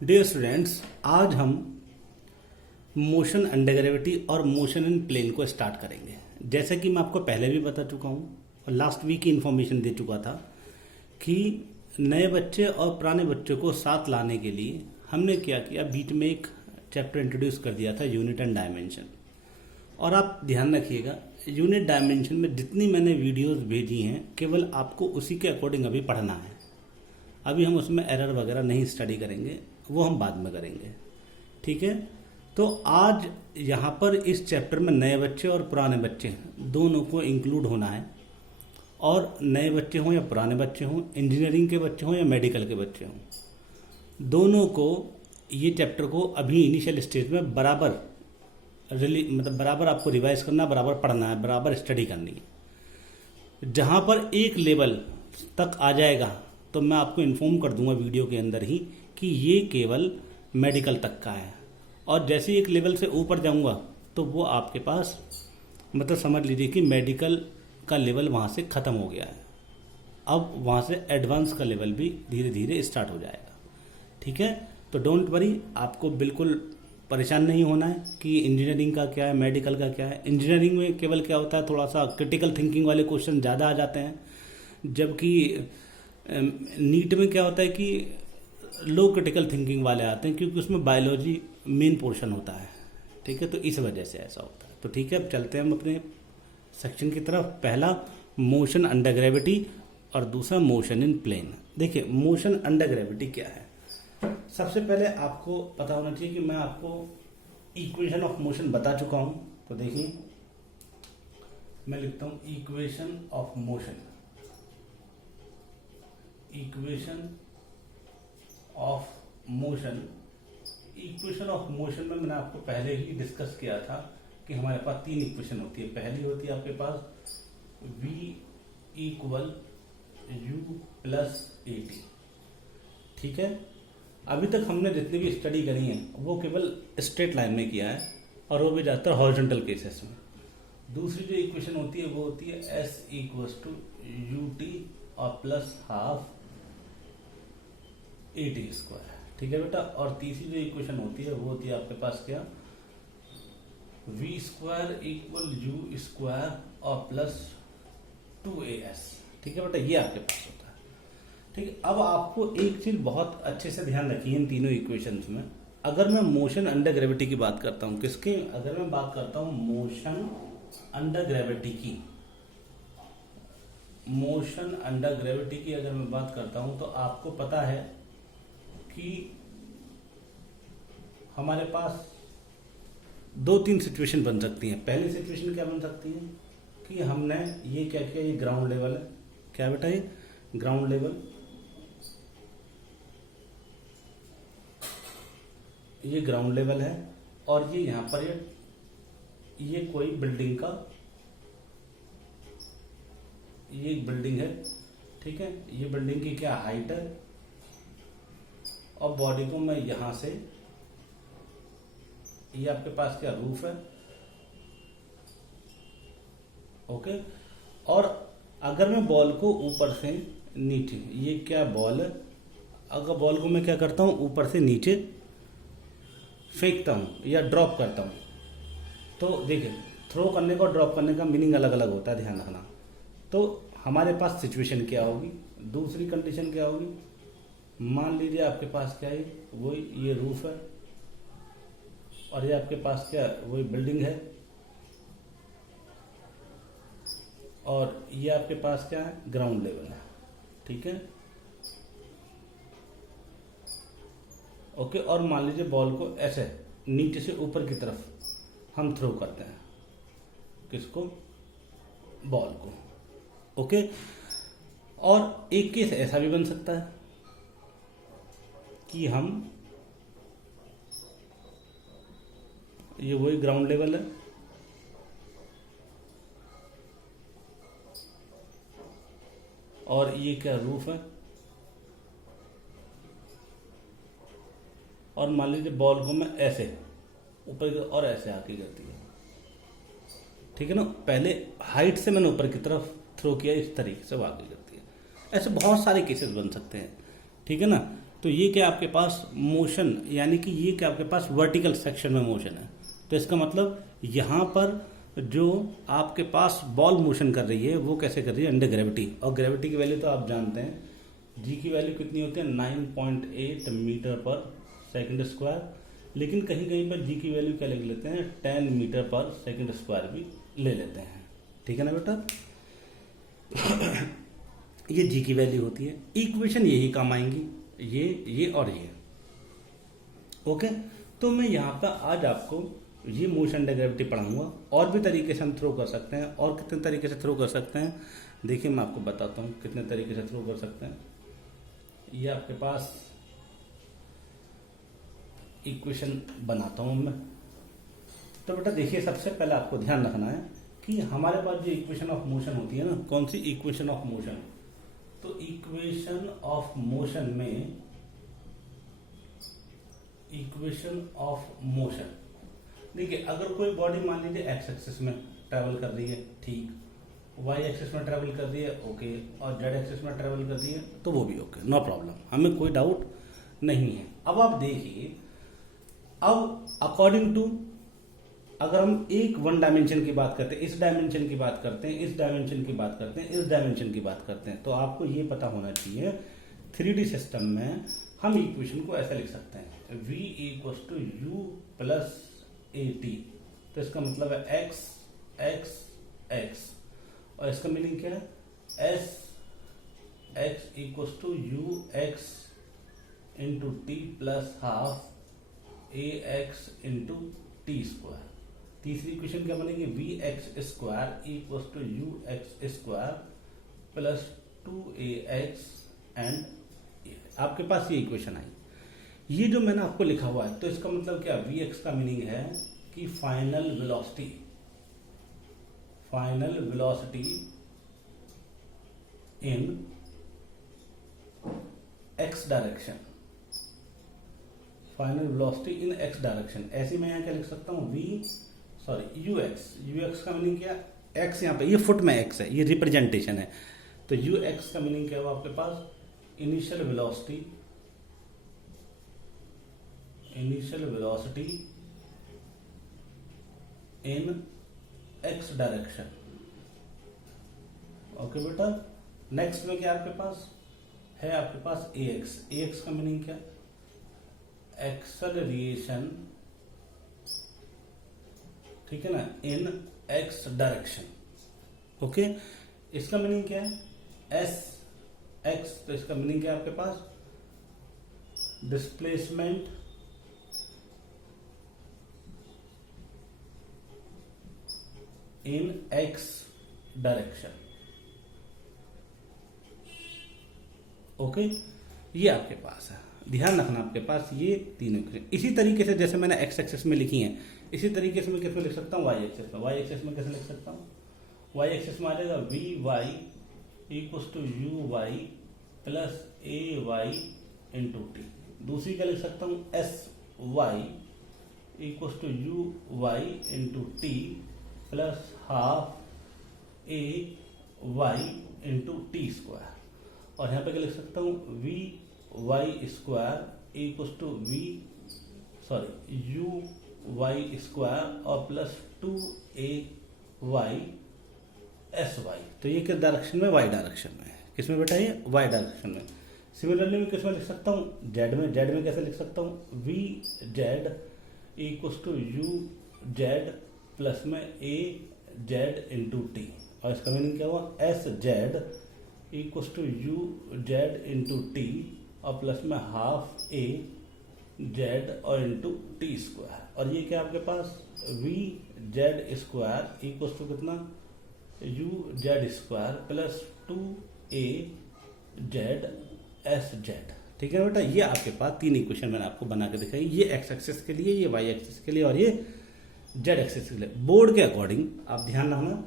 Dear students, आज हम motion under gravity और मोशन इन प्लेन को स्टार्ट करेंगे। जैसा कि मैं आपको पहले भी बता चुका हूँ और लास्ट वीक की इन्फॉर्मेशन दे चुका था कि नए बच्चे और पुराने बच्चों को साथ लाने के लिए हमने क्या किया, बीच में एक चैप्टर इंट्रोड्यूस कर दिया था, यूनिट एंड डायमेंशन। और आप ध्यान रखिएगा, यूनिट डायमेंशन में जितनी मैंने वीडियोस भेजी हैं केवल आपको उसी के अकॉर्डिंग अभी पढ़ना है। अभी हम उसमें एरर वगैरह नहीं स्टडी करेंगे, वो हम बाद में करेंगे। ठीक है, तो आज यहाँ पर इस चैप्टर में नए बच्चे और पुराने बच्चे दोनों को इंक्लूड होना है। और नए बच्चे हों या पुराने बच्चे हों, इंजीनियरिंग के बच्चे हों या मेडिकल के बच्चे हों, दोनों को ये चैप्टर को अभी इनिशियल स्टेज में बराबर बराबर आपको रिवाइज करना, बराबर पढ़ना है, बराबर स्टडी करनी है। जहाँ पर एक लेवल तक आ जाएगा तो मैं आपको इन्फॉर्म कर दूंगा वीडियो के अंदर ही कि ये केवल मेडिकल तक का है। और जैसे ही एक लेवल से ऊपर जाऊंगा तो वो आपके पास समझ लीजिए कि मेडिकल का लेवल वहाँ से ख़त्म हो गया है। अब वहाँ से एडवांस का लेवल भी धीरे धीरे स्टार्ट हो जाएगा। ठीक है, तो डोंट वरी, आपको बिल्कुल परेशान नहीं होना है कि इंजीनियरिंग का क्या है, मेडिकल का क्या है। इंजीनियरिंग में केवल क्या होता है, थोड़ा सा क्रिटिकल थिंकिंग वाले क्वेश्चन ज़्यादा आ जाते हैं, जबकि नीट में क्या होता है कि लो क्रिटिकल थिंकिंग वाले आते हैं, क्योंकि उसमें बायोलॉजी मेन पोर्शन होता है। ठीक है, तो इस वजह से ऐसा होता है। तो ठीक है, अब चलते हैं हम अपने सेक्शन की तरफ। पहला मोशन अंडर ग्रेविटी और दूसरा मोशन इन प्लेन। देखिए, मोशन अंडर ग्रेविटी क्या है। सबसे पहले आपको पता होना चाहिए कि मैं आपको इक्वेशन ऑफ मोशन बता चुका हूं। तो देखिए, मैं लिखता हूं equation of motion. Equation of motion, equation of motion में मैंने आपको पहले ही डिस्कस किया था कि हमारे पास तीन इक्वेशन होती है। पहली होती है आपके पास v equal u plus A T. ठीक है, अभी तक हमने जितनी भी स्टडी करी है वो केवल स्ट्रेट लाइन में किया है, और वो भी ज़्यादातर हॉरिजॉन्टल केसेस में। दूसरी जो इक्वेशन होती है वो होती है s equal to U T और plus half a t square. ठीक है बेटा, और तीसरी जो इक्वेशन होती है वो होती है आपके पास क्या, V square equal U square और प्लस 2as। ठीक है बेटा, ये आपके पास होता है। ठीक है, अब आपको एक चीज बहुत अच्छे से ध्यान रखिए इन तीनों इक्वेशंस में। अगर मैं मोशन अंडर ग्रेविटी की बात करता हूं, किसके, अगर मैं बात करता हूं मोशन अंडर ग्रेविटी की, मोशन अंडर ग्रेविटी की अगर मैं बात करता हूं, तो आपको पता है कि हमारे पास दो तीन सिचुएशन बन सकती हैं। पहली सिचुएशन क्या बन सकती है कि हमने ये क्या किया, ये ग्राउंड लेवल है। क्या बेटा, ये ग्राउंड लेवल, ये ग्राउंड लेवल है, और ये यहां पर ये कोई बिल्डिंग का, ये एक बिल्डिंग है। ठीक है, ये बिल्डिंग की क्या हाइट है, और बॉडी को मैं यहां से, ये आपके पास क्या रूफ है। ओके, और अगर मैं बॉल को ऊपर से नीचे, ये क्या बॉल है, अगर बॉल को मैं क्या करता हूं, ऊपर से नीचे फेंकता हूं या ड्रॉप करता हूं, तो देखिए, थ्रो करने का और ड्रॉप करने का मीनिंग अलग अलग होता है, ध्यान रखना। तो हमारे पास सिचुएशन क्या होगी, दूसरी कंडीशन क्या होगी, मान लीजिए आपके पास क्या है, वही ये रूफ है, और ये आपके पास क्या, वही बिल्डिंग है, और ये आपके पास क्या है, ग्राउंड लेवल है। ठीक है, ओके, और मान लीजिए बॉल को ऐसे नीचे से ऊपर की तरफ हम थ्रो करते हैं, किसको, बॉल को। ओके, और एक केस ऐसा भी बन सकता है कि हम, ये वही ग्राउंड लेवल है, और ये क्या रूफ है, और मान लीजिए बॉल को मैं ऐसे ऊपर और ऐसे आके गिरती है। ठीक है ना, पहले हाइट से मैंने ऊपर की तरफ थ्रो किया, इस तरीके से वो आगे गिरती है। ऐसे बहुत सारे केसेस बन सकते हैं। ठीक है ना, तो ये क्या आपके पास मोशन, यानी कि ये क्या आपके पास वर्टिकल सेक्शन में मोशन है। तो इसका मतलब यहाँ पर जो आपके पास बॉल मोशन कर रही है वो कैसे कर रही है, अंडर ग्रेविटी। और ग्रेविटी की वैल्यू तो आप जानते हैं, जी की वैल्यू कितनी होती है 9.8 मीटर पर सेकंड स्क्वायर, लेकिन कहीं कहीं पर जी की वैल्यू क्या ले लेते हैं 10 मीटर पर सेकंड स्क्वायर भी ले लेते हैं। ठीक है ना बेटा, ये जी की वैल्यू होती है। इक्वेशन यही काम आएंगी, ये और ये। ओके, तो मैं यहाँ पर आज आपको ये मोशन अंडर ग्रेविटी पढ़ाऊंगा। और भी तरीके से हम थ्रो कर सकते हैं, और कितने तरीके से थ्रो कर सकते हैं देखिए मैं आपको बताता हूँ कितने तरीके से थ्रो कर सकते हैं। ये आपके पास इक्वेशन बनाता हूँ मैं। तो बेटा देखिए, सबसे पहले आपको ध्यान रखना है कि हमारे पास जो इक्वेशन ऑफ मोशन होती है ना, कौन सी इक्वेशन ऑफ मोशन, तो इक्वेशन ऑफ मोशन में, इक्वेशन ऑफ मोशन देखिए, अगर कोई बॉडी मान लीजिए एक्स एक्सिस में ट्रैवल कर रही है, ठीक, वाई एक्सिस में ट्रैवल कर रही है, ओके, और जेड एक्सिस में ट्रैवल कर रही है तो वो भी ओके, नो प्रॉब्लम, हमें कोई डाउट नहीं है। अब आप देखिए, अब अकॉर्डिंग टू, अगर हम एक वन डायमेंशन की बात करते हैं, इस डायमेंशन की बात करते हैं, इस डायमेंशन की बात करते हैं, इस डायमेंशन की बात करते हैं, तो आपको ये पता होना चाहिए 3D सिस्टम में हम इक्वेशन को ऐसे लिख सकते हैं, v equals to U plus A T. तो इसका मतलब है x x x, और इसका मीनिंग क्या है s x equals to U X into T plus half A X into T square. तीसरी इक्वेशन क्या बनेगी, V X square equals to U X square plus 2ax and आपके पास ये इक्वेशन आई। ये जो मैंने आपको लिखा हुआ है, तो इसका मतलब क्या, वी एक्स का मीनिंग है कि final velocity, final velocity in x direction, final velocity in x direction. ऐसे मैं यहाँ क्या लिख सकता हूँ, यू एक्स का मीनिंग क्या, एक्स यहाँ पे ये फुट में एक्स है, ये रिप्रेजेंटेशन है, तो यू एक्स का मीनिंग क्या हुआ आपके पास, initial velocity in x direction. Okay बेटा, नेक्स्ट में क्या आपके पास है, आपके पास ए एक्स का मीनिंग क्या, एक्सेलरेशन, ठीक है ना, इन एक्स डायरेक्शन। ओके, इसका मीनिंग क्या है, एस एक्स, तो इसका मीनिंग क्या है आपके पास, displacement in x direction. Okay, ये आपके पास है, ध्यान रखना आपके पास ये तीनों इक्वेशन। इसी तरीके से जैसे मैंने एक्स एक्सिस में लिखी हैं, इसी तरीके से मैं किस में लिख सकता हूँ, वाई एक्सिस में। वाई एक्सिस में कैसे लिख सकता हूँ, वाई एक्सिस में आ जाएगा v y equals to you Y plus A Y into t. दूसरी क्या लिख सकता हूँ, S y equals to you Y into T plus half A Y into T square. और यहाँ पे क्या लिख सकता हूँ, v Y square equals to you Y square और plus 2a y s y. तो ये किस डायरेक्शन में, वाई डायरेक्शन में। किसमें बेटा, ये वाई डायरेक्शन में। सिमिलरली मैं किसमें लिख सकता हूँ, जेड में। जेड में कैसे लिख सकता हूँ, V Z equals to you Z plus में ए जेड इंटू टी। और इसका मीनिंग क्या हुआ, s z equals to you z into t और प्लस में हाफ ए जेड और इंटू टी स्क्वायर। और ये क्या आपके पास, v z square equals to कितना, u z square plus 2a z s z. ठीक है बेटा, ये आपके पास तीन इक्वेशन मैंने आपको बना के दिखाई, ये एक्स एक्सिस के लिए, ये वाई एक्सिस के लिए और ये जेड एक्सिस के लिए। बोर्ड के अकॉर्डिंग आप ध्यान रखना,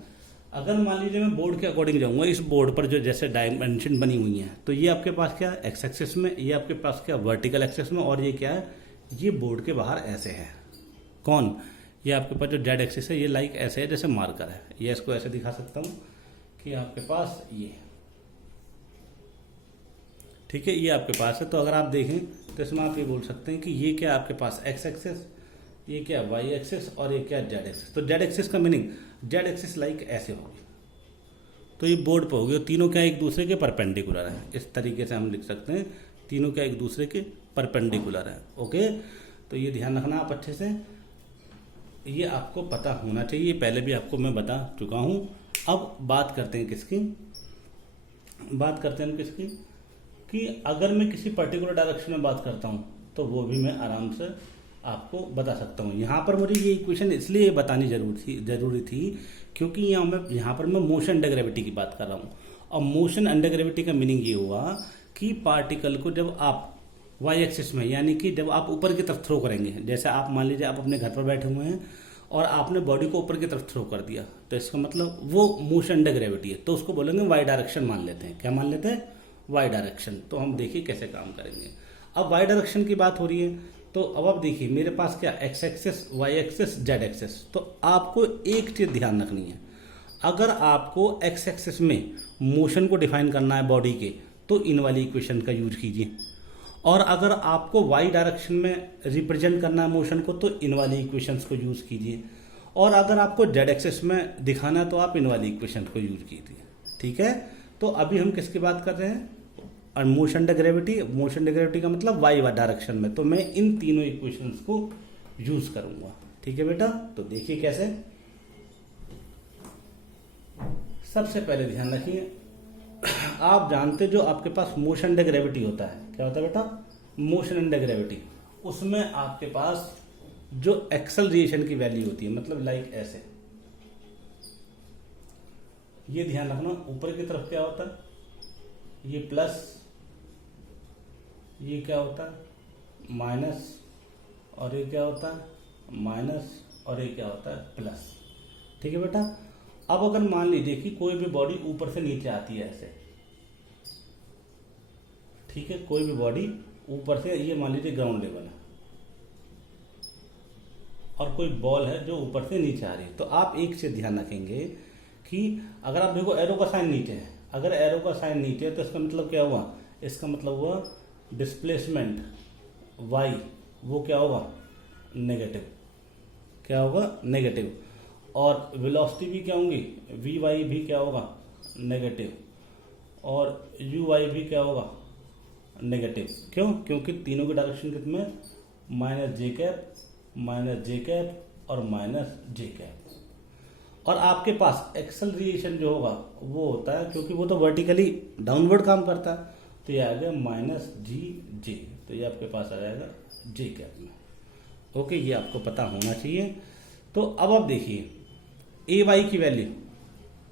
अगर मान लीजिए मैं बोर्ड के अकॉर्डिंग जाऊंगा, इस बोर्ड पर जो जैसे डायमेंशन बनी हुई है, तो ये आपके पास क्या है, एक्स एक्सिस में, ये आपके पास क्या वर्टिकल एक्सिस में, और ये क्या है, ये बोर्ड के बाहर ऐसे है। कौन, ये आपके पास जो जेड एक्सिस है ये लाइक ऐसे है जैसे मार्कर है। ये इसको ऐसे दिखा सकता हूँ कि आपके पास ये ठीक है, ये आपके पास है। तो अगर आप देखें तो इसमें आप ये बोल सकते हैं कि ये क्या आपके पास एक्स एक्सेस, ये क्या वाई एक्सेस और ये क्या जेड एक्सेस। तो जेड एक्सेस का मीनिंग जेड एक्सेस लाइक ऐसे होगी, तो ये बोर्ड पर होगी और तीनों क्या एक दूसरे के परपेंडिकुलर है। इस तरीके से हम लिख सकते हैं, तीनों क्या एक दूसरे के परपेंडिकुलर है। ओके, तो ये ध्यान रखना आप अच्छे से, ये आपको पता होना चाहिए। पहले भी आपको मैं बता चुका हूँ। अब बात करते हैं किसकी, बात करते हैं किसकी, कि अगर मैं किसी पर्टिकुलर डायरेक्शन में बात करता हूँ तो वो भी मैं आराम से आपको बता सकता हूँ। यहाँ पर मुझे ये इक्वेशन इसलिए बतानी जरूरी थी क्योंकि यहाँ पर मैं मोशन अंडर ग्रेविटी की बात कर रहा हूँ। और मोशन अंडर ग्रेविटी का मीनिंग ये हुआ कि पार्टिकल को जब आप वाई एक्सिस में, यानी कि जब आप ऊपर की तरफ थ्रो करेंगे, जैसे आप मान लीजिए आप अपने घर पर बैठे हुए हैं और आपने बॉडी को ऊपर की तरफ थ्रो कर दिया, तो इसका मतलब वो मोशन अंडर ग्रेविटी है, तो उसको बोलेंगे वाई डायरेक्शन मान लेते हैं। क्या मान लेते हैं? Y direction. तो हम देखिए कैसे काम करेंगे। अब वाई डायरेक्शन की बात हो रही है, तो अब आप देखिए मेरे पास क्या X axis, Y axis, Z axis. तो आपको एक चीज ध्यान रखनी है, अगर आपको एक्स एक्सेस में मोशन को डिफाइन करना है बॉडी के, तो इन वाली इक्वेशन का यूज कीजिए, और अगर आपको वाई डायरेक्शन में रिप्रेजेंट करना है मोशन को, तो इन वाली इक्वेशंस को यूज कीजिए, और अगर आपको जेड एक्सेस में दिखाना है तो आप इन वाली इक्वेशन को यूज कीजिए। ठीक है, तो अभी हम किसकी बात कर रहे हैं? और motion under gravity, motion under gravity का मतलब वाई डायरेक्शन में, तो मैं इन तीनों इक्वेशंस को यूज करूंगा। ठीक है बेटा, तो देखिए कैसे। सबसे पहले ध्यान रखिए, आप जानते जो आपके पास मोशन अंडर ग्रेविटी होता है, क्या होता है बेटा? मोशन अंडर ग्रेविटी, उसमें आपके पास जो एक्सेलरेशन की वैल्यू होती है, मतलब लाइक ऐसे, ये ध्यान रखना, ऊपर की तरफ क्या होता है? ये प्लस, ये क्या होता है? माइनस, और ये क्या होता है? माइनस, और ये क्या होता है? प्लस। ठीक है बेटा, अब अगर मान लीजिए कि कोई भी बॉडी ऊपर से नीचे आती है ऐसे, ठीक है, कोई भी बॉडी ऊपर से, ये मान लीजिए ग्राउंड लेवल है, और कोई बॉल है जो ऊपर से नीचे आ रही है, तो आप एक चीज ध्यान रखेंगे कि अगर आप देखो एरो का साइन नीचे है, अगर एरो का साइन नीचे है तो इसका मतलब क्या हुआ? इसका मतलब हुआ डिस्प्लेसमेंट y, वो क्या होगा? नेगेटिव। क्या होगा? नेगेटिव। और वेलोसिटी भी क्या होंगी? vy भी क्या होगा? नेगेटिव। और uy भी क्या होगा? नेगेटिव। क्यों? क्योंकि तीनों के डायरेक्शन कितने? माइनस जे कैप, माइनस जे कैप और माइनस जे कैप। और आपके पास एक्सेलरेशन जो होगा वो होता है, क्योंकि वो तो वर्टिकली डाउनवर्ड काम करता है, तो ये आ गया माइनस जी जे, तो ये आपके पास आ जाएगा जे कैप में। ओके, ये आपको पता होना चाहिए। तो अब आप देखिए ए वाई की वैल्यू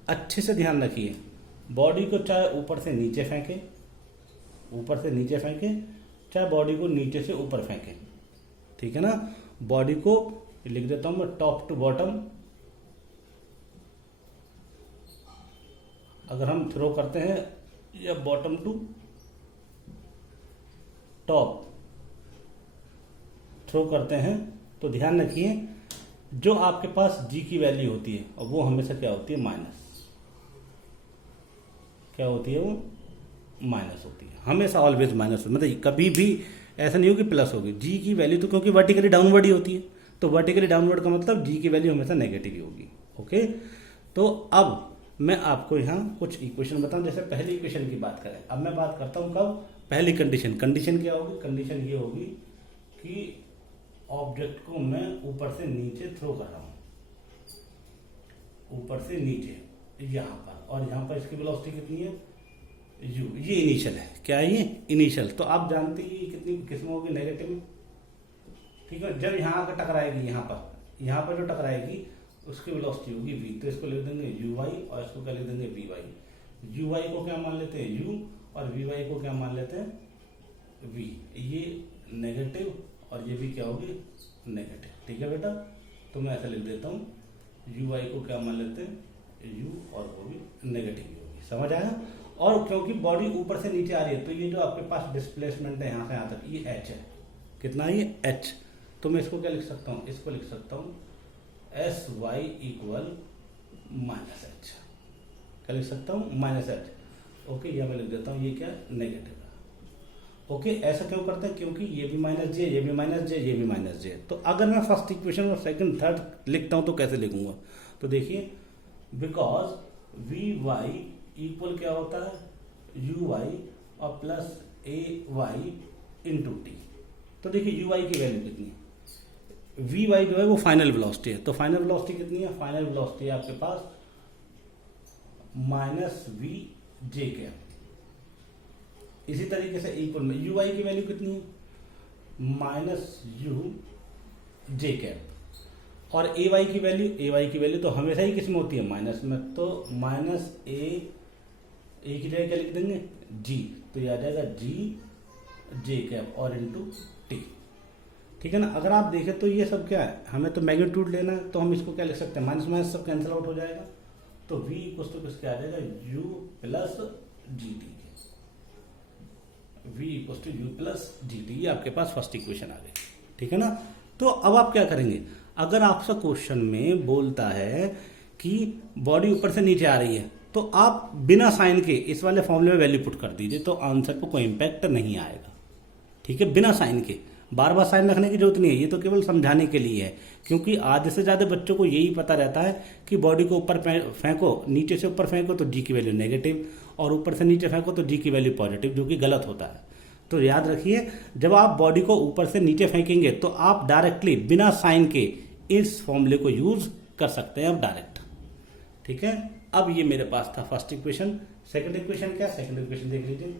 अच्छे से ध्यान रखिए, बॉडी को चाहे ऊपर से नीचे फेंके, ऊपर से नीचे फेंके, चाहे बॉडी को नीचे से ऊपर फेंके, ठीक है ना। बॉडी को लिख देता हूं मैं टॉप टू बॉटम, अगर हम थ्रो करते हैं, या बॉटम टू टॉप थ्रो करते हैं, तो ध्यान रखिए जो आपके पास जी की वैल्यू होती है, और वो हमेशा क्या होती है? माइनस। क्या होती है? वो माइनस होती है, हमेशा ऑलवेज माइनस होती है, मतलब कभी भी ऐसा नहीं हो कि प्लस होगी। जी की वैल्यू तो क्योंकि वर्टिकली डाउनवर्ड ही होती है, तो वर्टिकली डाउनवर्ड का मतलब जी की वैल्यू हमेशा नेगेटिव ही होगी। ओके, तो अब मैं आपको यहाँ कुछ इक्वेशन बताऊं। जैसे पहली इक्वेशन की बात करें, अब मैं बात करता हूँ कब? पहली कंडीशन। कंडीशन क्या होगी? कंडीशन ये होगी कि ऑब्जेक्ट को मैं ऊपर से नीचे थ्रो कर रहा हूँ, ऊपर से नीचे यहाँ पर, और यहाँ पर इसकी वेलोसिटी कितनी है? u। ये इनिशियल है, क्या है ये? इनिशियल। तो आप जानते हैं ये कितनी किस्म होगी? नेगेटिव में। ठीक है, जब यहाँ आकर टकराएगी, यहाँ पर जो टकराएगी उसकी वेलोसिटी होगी v, तो इसको लिख देंगे uy, और इसको क्या लिख देंगे? vy। uy को क्या मान लेते हैं? u, और vy को क्या मान लेते हैं? v। ये नेगेटिव और ये भी क्या होगी? नेगेटिव। ठीक है बेटा, तो मैं ऐसा लिख देता हूँ, uy को क्या मान लेते हैं? u, और वो भी नेगेटिव ही होगी। समझ आया? और क्योंकि बॉडी ऊपर से नीचे आ रही है, तो ये जो आपके पास डिस्प्लेसमेंट है यहाँ से यहाँ तक, ये h है। कितना है ये? h। तो मैं इसको क्या लिख सकता हूँ? इसको लिख सकता हूँ S Y equal minus H. क्या लिख सकता हूँ? Minus H. ओके, यह मैं लिख देता हूँ, ये क्या? नेगेटिव है। ओके, ऐसा क्यों करते हैं? क्योंकि ये भी माइनस जे, ये भी माइनस जे, ये भी माइनस जे। तो अगर मैं फर्स्ट इक्वेशन और सेकंड थर्ड लिखता हूं तो कैसे लिखूंगा? तो देखिए, बिकॉज वी वाई इक्वल क्या होता है, यू वाई और प्लस ए वाई इंटू टी। तो देखिए यू वाई की वैल्यू कितनी है, वी वाई जो है वो फाइनल वेलोसिटी है। तो फाइनल वेलोसिटी कितनी है? फाइनल वेलोसिटी है आपके पास माइनस वी जे कैप। इसी तरीके से इक्वल में यू वाई की वैल्यू कितनी है? Minus you J cap. और ए वाई की वैल्यू तो हमेशा ही किस में होती है? माइनस में। तो माइनस ए की जगह क्या लिख देंगे? जी। तो ये आ जाएगा जी जे कैप और इंटू टी। ठीक है ना? अगर आप देखें तो ये सब क्या है, हमें तो मैग्नीट्यूड लेना है, तो हम इसको क्या लिख सकते हैं? माइनस माइनस सब कैंसिल आउट हो जाएगा। तो v इक्वल टू किसके आ जाएगा? u plus G T. v equal to U plus G T. ये आपके पास फर्स्ट इक्वेशन आ गई। ठीक है ना? तो अब आप क्या करेंगे? अगर आपसे क्वेश्चन में बोलता है कि बॉडी ऊपर से नीचे आ रही है, तो आप बिना साइन के इस वाले फॉर्मूले में वैल्यू पुट कर दीजिए, तो आंसर पर कोई इंपैक्ट नहीं आएगा। ठीक है, बिना साइन के। बार बार साइन रखने की जरूरत नहीं है, ये तो केवल समझाने के लिए है। क्योंकि आधे से ज्यादा बच्चों को यही पता रहता है कि बॉडी को ऊपर फेंको, नीचे से ऊपर फेंको तो जी की वैल्यू नेगेटिव, और ऊपर से नीचे फेंको तो जी की वैल्यू पॉजिटिव, जो कि गलत होता है। तो याद रखिए, जब आप बॉडी को ऊपर से नीचे फेंकेंगे तो आप डायरेक्टली बिना साइन के इस फॉर्मूले को यूज कर सकते हैं, अब डायरेक्ट। ठीक है, अब ये मेरे पास था फर्स्ट इक्वेशन। सेकंड इक्वेशन क्या? सेकंड इक्वेशन देख लीजिए,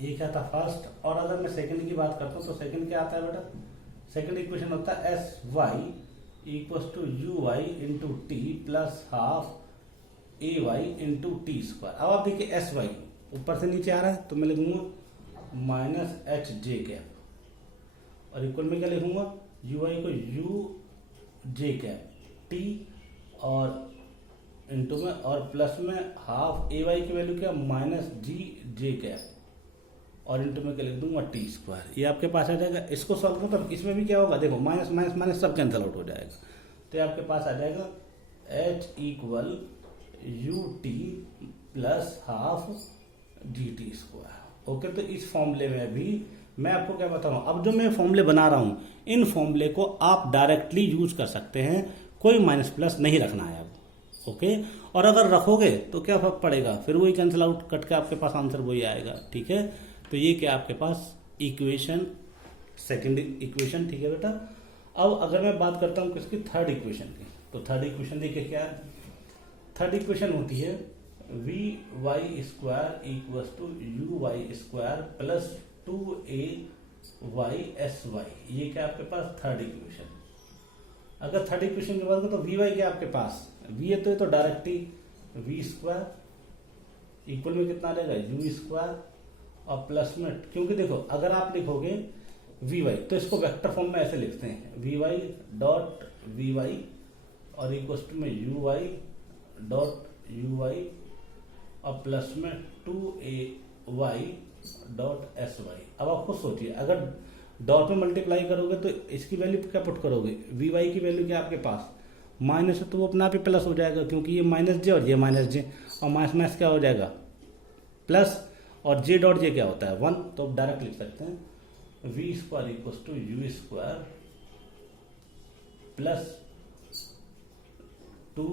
ये क्या था? फर्स्ट। और अगर मैं सेकंड की बात करता हूं तो सेकंड क्या आता है बेटा? सेकंड इक्वेशन होता है S Y equal to you Y into T plus half A Y into T square. अब आप देखिए एस वाई ऊपर से नीचे आ रहा है, तो मैं लिखूंगा माइनस एच जे कैप, और इक्वल में क्या लिखूंगा? यू वाई को यू जे कैप टी और इंटू में, और प्लस में हाफ ए वाई की वैल्यू क्या? माइनस जी जे कैप, और इंटू में क्या लिख दूंगा? T square. ये आपके पास आ जाएगा। इसको सॉल्व करो तो इसमें भी क्या होगा? देखो माइनस माइनस माइनस सब कैंसिल आउट हो जाएगा। तो ये आपके पास आ जाएगा H equal U T plus half G T square. Okay, तो इस फॉर्मूले में भी मैं आपको क्या बता रहा हूं, अब जो मैं फॉर्मूले बना रहा हूं, इन फॉर्मूले को आप डायरेक्टली यूज कर सकते हैं, कोई माइनस प्लस नहीं रखना है अब। ओके, और अगर रखोगे तो क्या फर्क पड़ेगा? फिर वही कैंसिल आउट कट के आपके पास आंसर वही आएगा। ठीक है, तो ये क्या आपके पास इक्वेशन, सेकंड इक्वेशन। ठीक है बेटा, अब अगर मैं बात करता हूं किसकी? थर्ड इक्वेशन की। तो थर्ड इक्वेशन देखिए क्या है? थर्ड इक्वेशन होती है we Y square equal to you Y square plus two A y s y. ये क्या आपके पास? Third equation. अगर थर्ड इक्वेशन की बात करो तो वी वाई क्या आपके पास? वी है तो ये तो डायरेक्टली वी स्क्वायर इक्वल में कितना आ जाएगा? यू स्क्वायर, और प्लस में, क्योंकि देखो अगर आप लिखोगे वी वाई तो इसको वेक्टर फॉर्म में ऐसे लिखते हैं, V Y dot V Y और इक्वल टू में U Y dot U Y और प्लस में टू ए वाई डॉट एस वाई। अब आप खुद सोचिए, अगर डॉट में मल्टीप्लाई करोगे तो इसकी वैल्यू क्या पुट करोगे? वी वाई की वैल्यू क्या आपके पास? माइनस है तो वो अपने आप ही प्लस हो जाएगा, क्योंकि ये माइनस जे और ये माइनस जे, और माइनस माइनस क्या हो जाएगा? प्लस, और जे डॉट जे क्या होता है? 1। तो आप डायरेक्ट लिख सकते हैं V square equal to U square plus two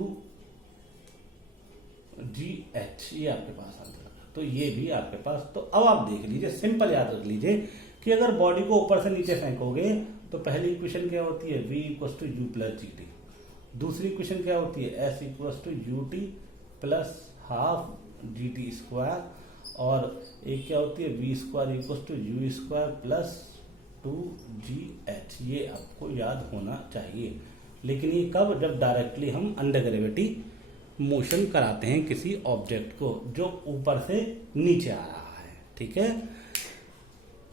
G H. ये आपके पास आंसर। तो ये भी आपके पास। तो अब आप देख लीजिए, सिंपल याद रख लीजिए कि अगर बॉडी को ऊपर से नीचे फेंकोगे तो पहली इक्वेशन क्या होती है? v equal to U plus G T. दूसरी इक्वेशन क्या होती है? s equal to you T plus half G T square, और एक क्या होती है? V square equal to U square plus two G H. ये आपको याद होना चाहिए। लेकिन ये कब? जब डायरेक्टली हम अंडर ग्रेविटी मोशन कराते हैं किसी ऑब्जेक्ट को जो ऊपर से नीचे आ रहा है। ठीक है,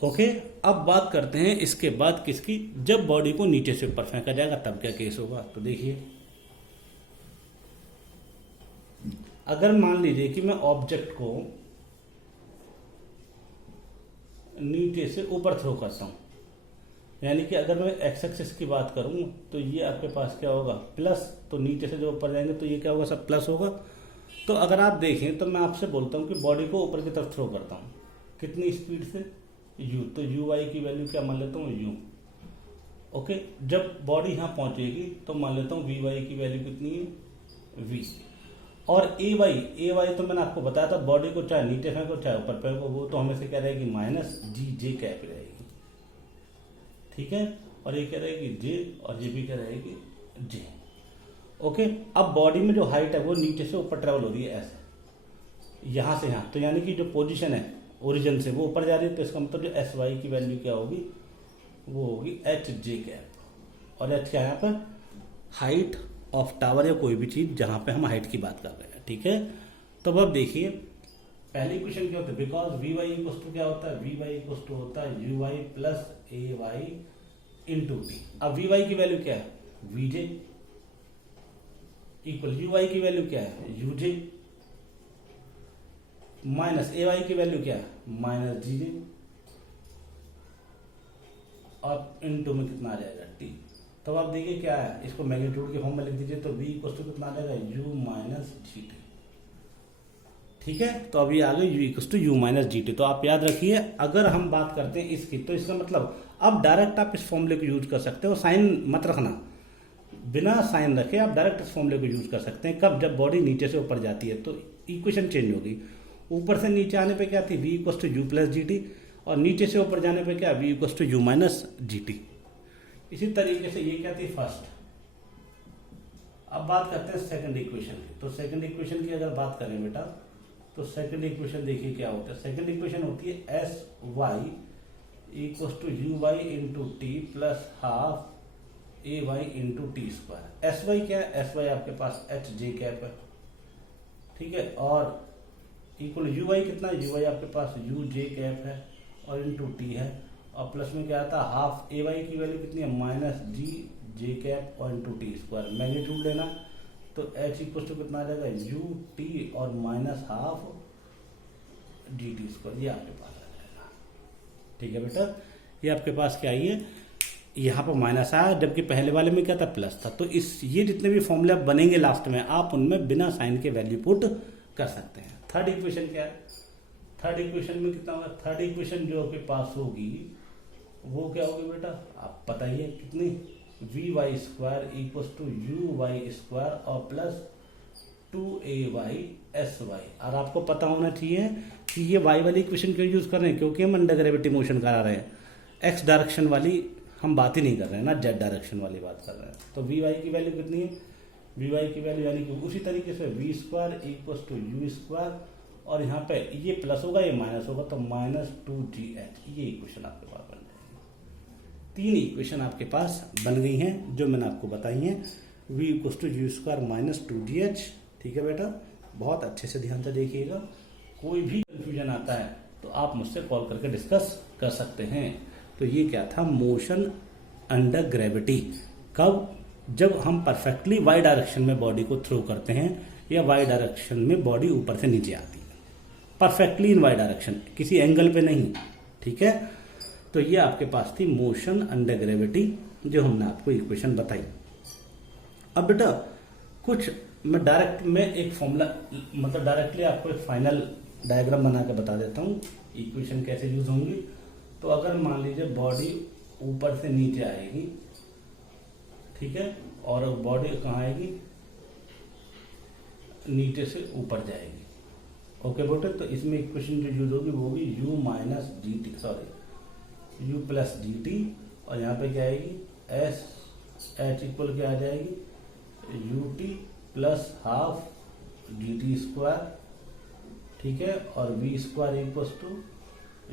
ओके। अब बात करते हैं इसके बाद किसकी? जब बॉडी को नीचे से ऊपर फेंका जाएगा तब क्या केस होगा। तो देखिए, अगर मान लीजिए कि मैं ऑब्जेक्ट को नीचे से ऊपर थ्रो करता हूं, यानी कि अगर मैं एक्स एक्सिस की बात करूं तो ये आपके पास क्या होगा? प्लस। तो नीचे से जो ऊपर जाएंगे तो ये क्या होगा? सब प्लस होगा। तो अगर आप देखें तो मैं आपसे बोलता हूं कि बॉडी को ऊपर की तरफ थ्रो करता हूं, कितनी स्पीड से? यू, तो यू वाई की वैल्यू क्या मान लेता हूँ यू। ओके, जब बॉडी यहाँ पहुंचेगी तो मान लेता हूँ वी वाई की वैल्यू कितनी है वी, और ए वाई तो मैंने आपको बताया था बॉडी को चाहे नीचे फेंको चाहे ऊपर फेंको वो तो हमेशा क्या रहेगी माइनस जी जे कैप रहेगी, ठीक है, और ये क्या रहेगी जे, और ये भी क्या रहेगी जे। ओके, अब बॉडी में जो हाइट है वो नीचे से ऊपर ट्रेवल हो रही है ऐसे, यहाँ से यहाँ, तो यानी कि जो पोजीशन है ओरिजिन से वो ऊपर जा रही है, तो इसका मतलब जो एस वाई की वैल्यू क्या होगी वो होगी एच जे कैप, और एच क्या है यहाँ पर हाइट ऑफ टावर या कोई भी चीज जहां पे हम हाइट की बात कर रहे हैं, ठीक है। तो अब देखिए पहली क्वेश्चन क्या होता है, because V Y equal to क्या होता है, वी वाई इक्वल टू होता है यू वाई प्लस ए वाई इंटू टी। अब वी वाई की वैल्यू क्या है V J equal U Y की वैल्यू क्या है U J minus A Y की वैल्यू क्या है माइनस जी जे, और इनटू में कितना आ जाएगा टी। तो आप देखिए क्या है, इसको मैग्नीट्यूड के फॉर्म में लिख दीजिए, तो v इक्वल टू कितना आ जाएगा u माइनस जी टी, ठीक है। तो अभी आ गए u equal to u minus G T. तो आप याद रखिए अगर हम बात करते हैं इसकी, तो इसका मतलब अब डायरेक्ट आप इस फॉर्मूले को यूज कर सकते हो, साइन मत रखना, बिना साइन रखे आप डायरेक्ट इस फॉर्मूले को यूज कर सकते हैं। कब, जब बॉडी नीचे से ऊपर जाती है तो इक्वेशन चेंज होगी, ऊपर से नीचे आने पे क्या थी v equal to U plus G T, और नीचे से ऊपर जाने पे क्या v equal to U minus G T. इसी तरीके से ये क्या थी फर्स्ट। अब बात करते हैं सेकंड इक्वेशन की, तो सेकंड इक्वेशन की अगर बात करें बेटा तो सेकंड इक्वेशन देखिए क्या होता है, सेकंड इक्वेशन होती है S Y equal to you Y into T plus half A Y into T square. S Y क्या है, एस वाई आपके पास एच जे कैप है, ठीक है, और इक्वल यू वाई कितना है, यू वाई आपके पास यू जे कैप है और इंटू टी है, और प्लस में क्या आता है हाफ ए वाई की वैल्यू कितनी है माइनस जी जे कैप और इंटू टी स्क्वायर। मैग्नीट्यूड लेना तो एच इक्वल टू कितना आ जाएगा यू टी और minus half G T square, ये आपके पास आ जाएगा, ठीक है बेटा। ये आपके पास क्या आई है, यहाँ पर माइनस आया जबकि पहले वाले में क्या था प्लस था। तो इस ये जितने भी फॉर्मूले बनेंगे लास्ट में आप उनमें बिना साइन के वैल्यू पुट कर सकते हैं। थर्ड इक्वेशन क्या है, थर्ड इक्वेशन में कितना होगा, थर्ड इक्वेशन जो आपके पास होगी वो क्या होगी बेटा आप बताइए कितनी, V Y square equal to you Y square और प्लस 2ay sy। और आपको पता होना चाहिए कि ये y वाली इक्वेशन क्यों यूज कर रहे हैं, क्योंकि हम अंडर ग्रेविटी मोशन करा रहे हैं, x डायरेक्शन वाली हम बात ही नहीं कर रहे हैं ना, z डायरेक्शन वाली बात कर रहे हैं। तो वी वाई की वैल्यू कितनी है, वी वाई की वैल्यू यानी कि उसी तरीके से V square equal to U square, और यहाँ पे ये प्लस होगा ये माइनस होगा तो -2gh, ये इक्वेशन आपके पास बन जाएगी। तीन इक्वेशन आपके पास बन गई हैं जो मैंने आपको बताई हैं, v equal to U square -2gh, ठीक है बेटा। बहुत अच्छे से ध्यान से देखिएगा, कोई भी कंफ्यूजन आता है तो आप मुझसे कॉल करके डिस्कस कर सकते हैं। तो ये क्या था, मोशन अंडर ग्रेविटी। कब, जब हम परफेक्टली वाई डायरेक्शन में बॉडी को थ्रो करते हैं या वाई डायरेक्शन में बॉडी ऊपर से नीचे आती है, परफेक्टली इन वाई डायरेक्शन, किसी एंगल पे नहीं, ठीक है। तो ये आपके पास थी मोशन अंडर ग्रेविटी जो हमने आपको इक्वेशन बताई। अब बेटा कुछ मैं डायरेक्ट में एक फॉर्मूला, मतलब डायरेक्टली आपको एक फाइनल डायग्राम बना के बता देता हूँ इक्वेशन कैसे यूज होंगी। तो अगर मान लीजिए बॉडी ऊपर से नीचे आएगी, ठीक है, और बॉडी कहाँ आएगी, नीचे से ऊपर जाएगी, ओके बेटे। तो इसमें इक्वेशन जो यूज होगी वो होगी u minus G T, sorry u plus G T, और यहाँ पे क्या आएगी एस एच इक्वल क्या आ जाएगी U T plus half G T square, ठीक है, और V square equal to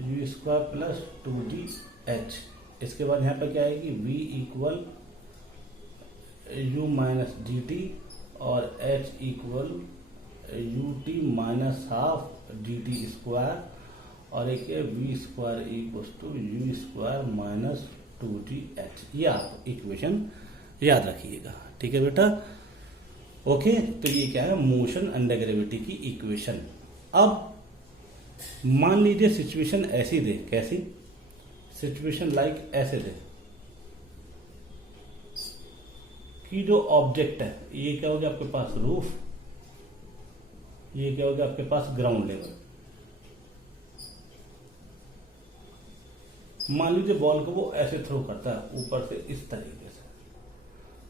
U square plus 2gh। इसके बाद यहाँ पे क्या आएगी v equal u minus G T और h equal U T minus half G T square, और एक है V square equal to U square minus 2gh। ये आप इक्वेशन याद रखिएगा, ठीक है बेटा, ओके। तो ये क्या है, मोशन अंडर ग्रेविटी की इक्वेशन। अब मान लीजिए सिचुएशन ऐसी दे, कैसी सिचुएशन, लाइक ऐसे दे कि जो ऑब्जेक्ट है ये क्या हो गया आपके पास रूफ, ये क्या हो गया आपके पास ग्राउंड लेवल, मान लीजिए बॉल को वो ऐसे थ्रो करता है ऊपर से इस तरीके से,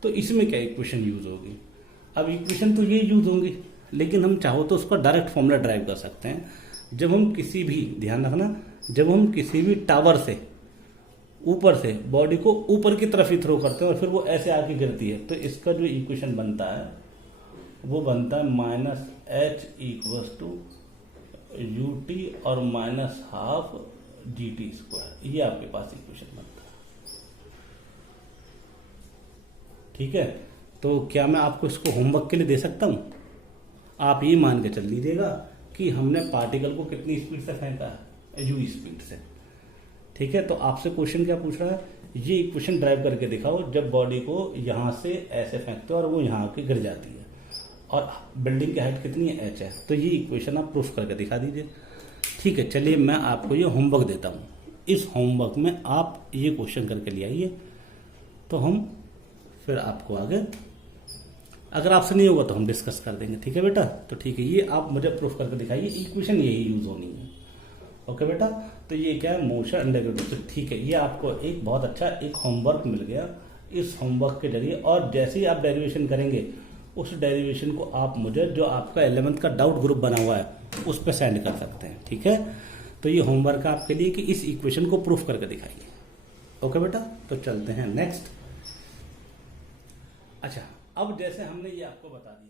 तो इसमें क्या इक्वेशन यूज होगी? अब इक्वेशन तो ये यूज होंगी, लेकिन हम चाहो तो उसका डायरेक्ट फॉर्मूला ड्राइव कर सकते हैं। जब हम किसी भी, ध्यान रखना, जब हम किसी भी टावर से ऊपर से बॉडी को ऊपर की तरफ ही थ्रो करते हैं और फिर वो ऐसे आके गिरती है, तो इसका जो इक्वेशन बनता है वो बनता है minus h equals to U T और minus half G T square. ये आपके पास इक्वेशन बनता है। ठीक है, तो क्या मैं आपको इसको होमवर्क के लिए दे सकता हूं? आप ये मान के चल लीजिएगा कि हमने पार्टिकल को कितनी स्पीड से फेंका है, यू स्पीड से। ठीक है, तो आपसे क्वेश्चन क्या पूछ रहा है, ये इक्वेशन ड्राइव करके दिखाओ जब बॉडी को यहां से ऐसे फेंकते हो और वो यहां आके गिर जाती है और बिल्डिंग की हाइट कितनी है, एच है। तो ये इक्वेशन आप प्रूफ करके दिखा दीजिए। ठीक है, चलिए मैं आपको ये होमवर्क देता हूँ। इस होमवर्क में आप ये क्वेश्चन करके ले आइए, तो हम फिर आपको आगे, अगर आपसे नहीं होगा तो हम डिस्कस कर देंगे। ठीक है बेटा, तो ठीक है, ये आप मुझे प्रूफ करके दिखाइए, इक्वेशन यही यूज होनी है। ओके बेटा, तो ये क्या है, मोशन अंडर ग्रेविटी। तो ठीक है, ये आपको एक बहुत अच्छा एक होमवर्क मिल गया इस होमवर्क के जरिए। और जैसे ही आप डेरिवेशन करेंगे, उस डेरिवेशन को आप मुझे, जो आपका 11th का डाउट ग्रुप बना हुआ है, उस पर सेंड कर सकते हैं। ठीक है, तो ये होमवर्क है आपके लिए कि इस इक्वेशन को प्रूफ करके दिखाइए। ओके बेटा, तो चलते हैं नेक्स्ट। अच्छा, अब जैसे हमने ये आपको बता दिया,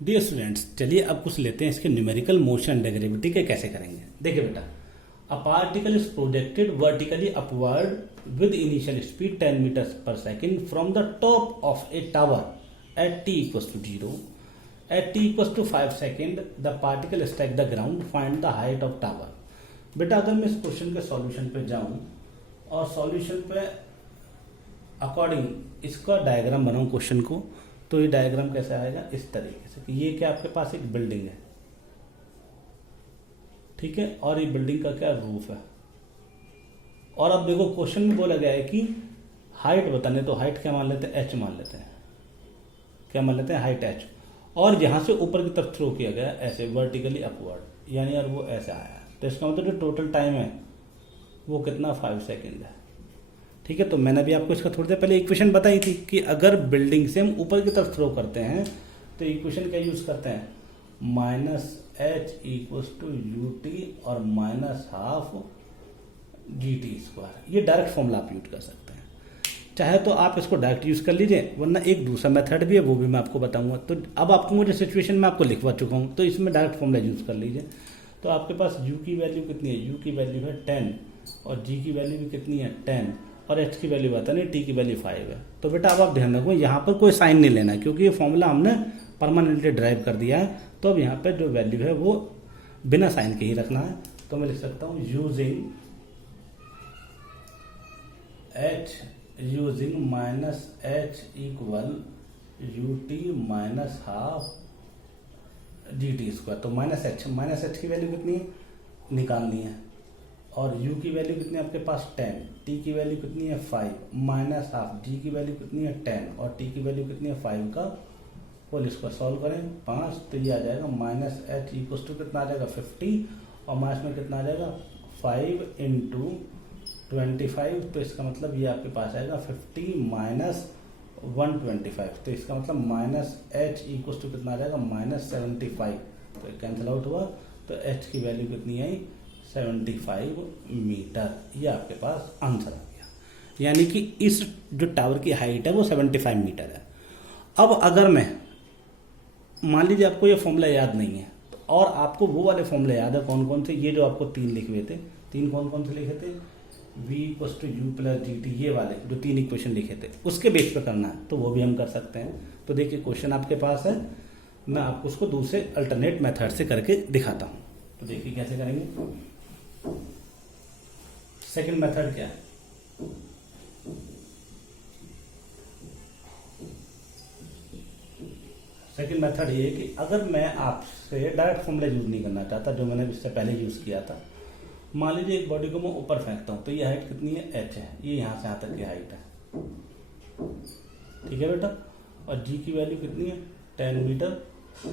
डियर स्टूडेंट्स, चलिए अब कुछ लेते हैं इसके न्यूमेरिकल मोशन अंडर ग्रेविटी के कैसे करेंगे। देखिए बेटा, a particle is projected vertically upward with initial speed 10 metres per second from the top of a tower at t equals to 0. At t equals to 5 second, the particle strike the ground. Find the height of tower. बेटा अगर मैं इस question के solution पे जाऊं और solution पे according इसका डायग्राम बनाऊं क्वेश्चन को, तो ये डायग्राम कैसे आएगा, इस तरीके से कि ये क्या आपके पास एक बिल्डिंग है, ठीक है, और ये बिल्डिंग का क्या रूफ है। और अब देखो क्वेश्चन में बोला गया है कि हाइट बताने, तो हाइट क्या मान लेते हैं, एच मान लेते हैं, क्या मान लेते हैं, हाइट एच। और यहां से ऊपर की तरफ थ्रो किया गया ऐसे वर्टिकली अपवर्ड, यानी यार वो ऐसे आया, तो इसका मतलब जो टोटल टाइम है वो कितना, 5 सेकेंड है। ठीक है, तो मैंने भी आपको इसका थोड़ी देर पहले इक्वेशन बताई थी कि अगर बिल्डिंग से हम ऊपर की तरफ थ्रो करते हैं तो इक्वेशन क्या यूज करते हैं, minus h equals to U T और minus half G T square. ये डायरेक्ट फॉर्मूला आप यूज कर सकते हैं, चाहे तो आप इसको डायरेक्ट यूज कर लीजिए, वरना एक दूसरा मेथड भी है, वो भी मैं आपको बताऊंगा। तो अब आपको मुझे सिचुएशन में आपको लिखवा चुका हूं, तो इसमें डायरेक्ट फॉर्मूला यूज कर लीजिए। तो आपके पास u की वैल्यू कितनी है, u की वैल्यू है 10 और g की वैल्यू भी कितनी है 10 और h की वैल्यू पता नहीं, t की वैल्यू 5 है। तो बेटा अब आप ध्यान रखो, यहाँ पर कोई साइन नहीं लेना, क्योंकि ये फॉर्मूला हमने परमानेंटली ड्राइव कर दिया है। तो अब यहाँ पर जो वैल्यू है वो बिना साइन के ही रखना है। तो मैं लिख सकता हूँ using minus H equal U T minus half G T square. तो माइनस एच की वैल्यू कितनी है, निकालनी है, और u की वैल्यू कितनी है आपके पास 10, t की वैल्यू कितनी है 5, माइनस हाफ g की वैल्यू कितनी है 10 और t की वैल्यू कितनी है 5 का होल स्क्वायर। सॉल्व करें 5, तो ये आ जाएगा माइनस एच इक्वल टू कितना आ जाएगा 50 और माइनस में कितना आ जाएगा 5 इंटू 25। तो इसका मतलब ये आपके पास आएगा 50 माइनस 125। तो इसका मतलब माइनस एच इक्वल टू कितना आ जाएगा माइनस 75। तो कैंसिल आउट हुआ, तो एच की वैल्यू कितनी आई 75 मीटर। ये आपके पास आंसर आ गया, यानी कि इस जो टावर की हाइट है वो 75 मीटर है। अब अगर मैं मान लीजिए आपको ये फॉर्मूला याद नहीं है, और आपको वो वाले फॉर्मूला याद है, कौन कौन से, ये जो आपको 3 लिखे हुए थे, 3 कौन कौन से लिखे थे, v equal to U plus G T, ये वाले जो 3 इक्वेशन लिखे थे उसके बेस पे करना है, तो वो भी हम कर सकते हैं। तो देखिए क्वेश्चन आपके पास है, मैं आपको उसको दूसरे अल्टरनेट मेथड से करके दिखाता हूँ। तो देखिए कैसे करेंगे। सेकंड मेथड क्या है, सेकंड मेथड ये कि अगर मैं आपसे डायरेक्ट फॉर्मूला यूज नहीं करना चाहता, जो मैंने इससे पहले यूज किया था, मान लीजिए एक बॉडी को मैं ऊपर फेंकता हूं, तो ये हाइट कितनी है h है, ये यहां से यहां तक की हाइट है, ठीक है बेटा, और g की वैल्यू कितनी है 10 metre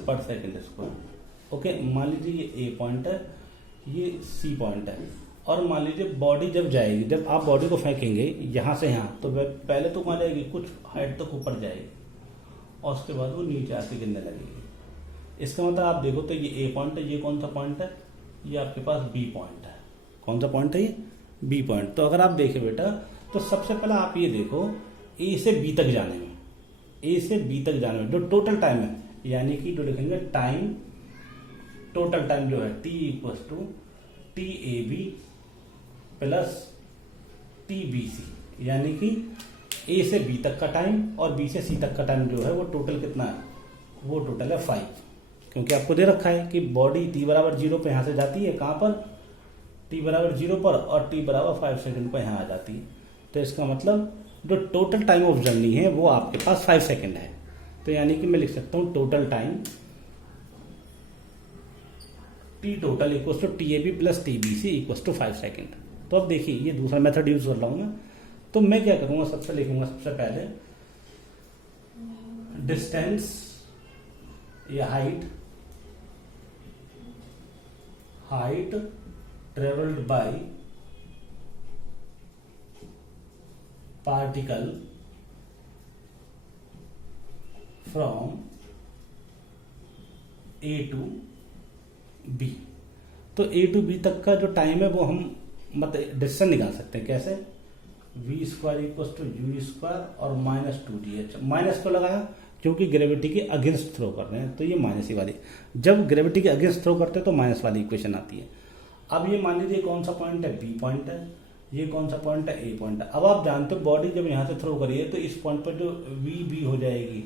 per second square. Okay, मान लीजिए ये a पॉइंट है, ये c पॉइंट है, और मान लीजिए बॉडी जब जाएगी, जब आप बॉडी को फेंकेंगे यहाँ से यहाँ, तो वह पहले तो कहाँ जाएगी, कुछ हाइट तक ऊपर जाएगी और उसके बाद वो नीचे आके गिरने लगेगी। इसका मतलब आप देखो तो ये ए पॉइंट है, ये कौन सा पॉइंट है, ये आपके पास बी पॉइंट है। कौन सा पॉइंट है ये, बी पॉइंट। तो अगर आप देखें बेटा, तो सबसे पहले आप ये देखो ए से बी तक जाने में, ए से बी तक जाने में जो टोटल टाइम है, यानी कि जो लिखेंगे टाइम, टोटल टाइम जो है T equal to T A B plus T B C, यानी कि ए से बी तक का टाइम और बी से सी तक का टाइम जो है वो टोटल कितना है, वो टोटल है 5। क्योंकि आपको दे रखा है कि बॉडी t बराबर 0 पर यहाँ से जाती है, कहाँ पर, t बराबर 0 पर, और t बराबर 5 सेकंड पर यहाँ आ जाती है। तो इसका मतलब जो टोटल टाइम ऑफ जर्नी है वो आपके पास 5 सेकंड है। तो यानी कि मैं लिख सकता हूँ total time T total equal to T A B plus T B C equal to 5 second. तो अब देखिए ये दूसरा मेथड यूज कर रहा हूँ मैं। तो मैं क्या करूँगा, सबसे लिखूंगा सबसे पहले डिस्टेंस या height travelled by particle from A to B. तो ए टू बी तक का जो टाइम है वो हम मतलब डिस्टेंस निकाल सकते हैं। कैसे, V square equal to U square और -2gh। माइनस को लगाया क्योंकि ग्रेविटी के अगेंस्ट थ्रो कर रहे हैं, तो ये माइनस ही वाली, जब ग्रेविटी के अगेंस्ट थ्रो करते हैं तो माइनस वाली इक्वेशन आती है। अब ये मान लीजिए कौन सा पॉइंट है, बी पॉइंट है, ये कौन सा पॉइंट है, ए पॉइंट है। अब आप जानते हो बॉडी जब यहाँ से थ्रो करिए तो इस पॉइंट पर जो वी बी हो जाएगी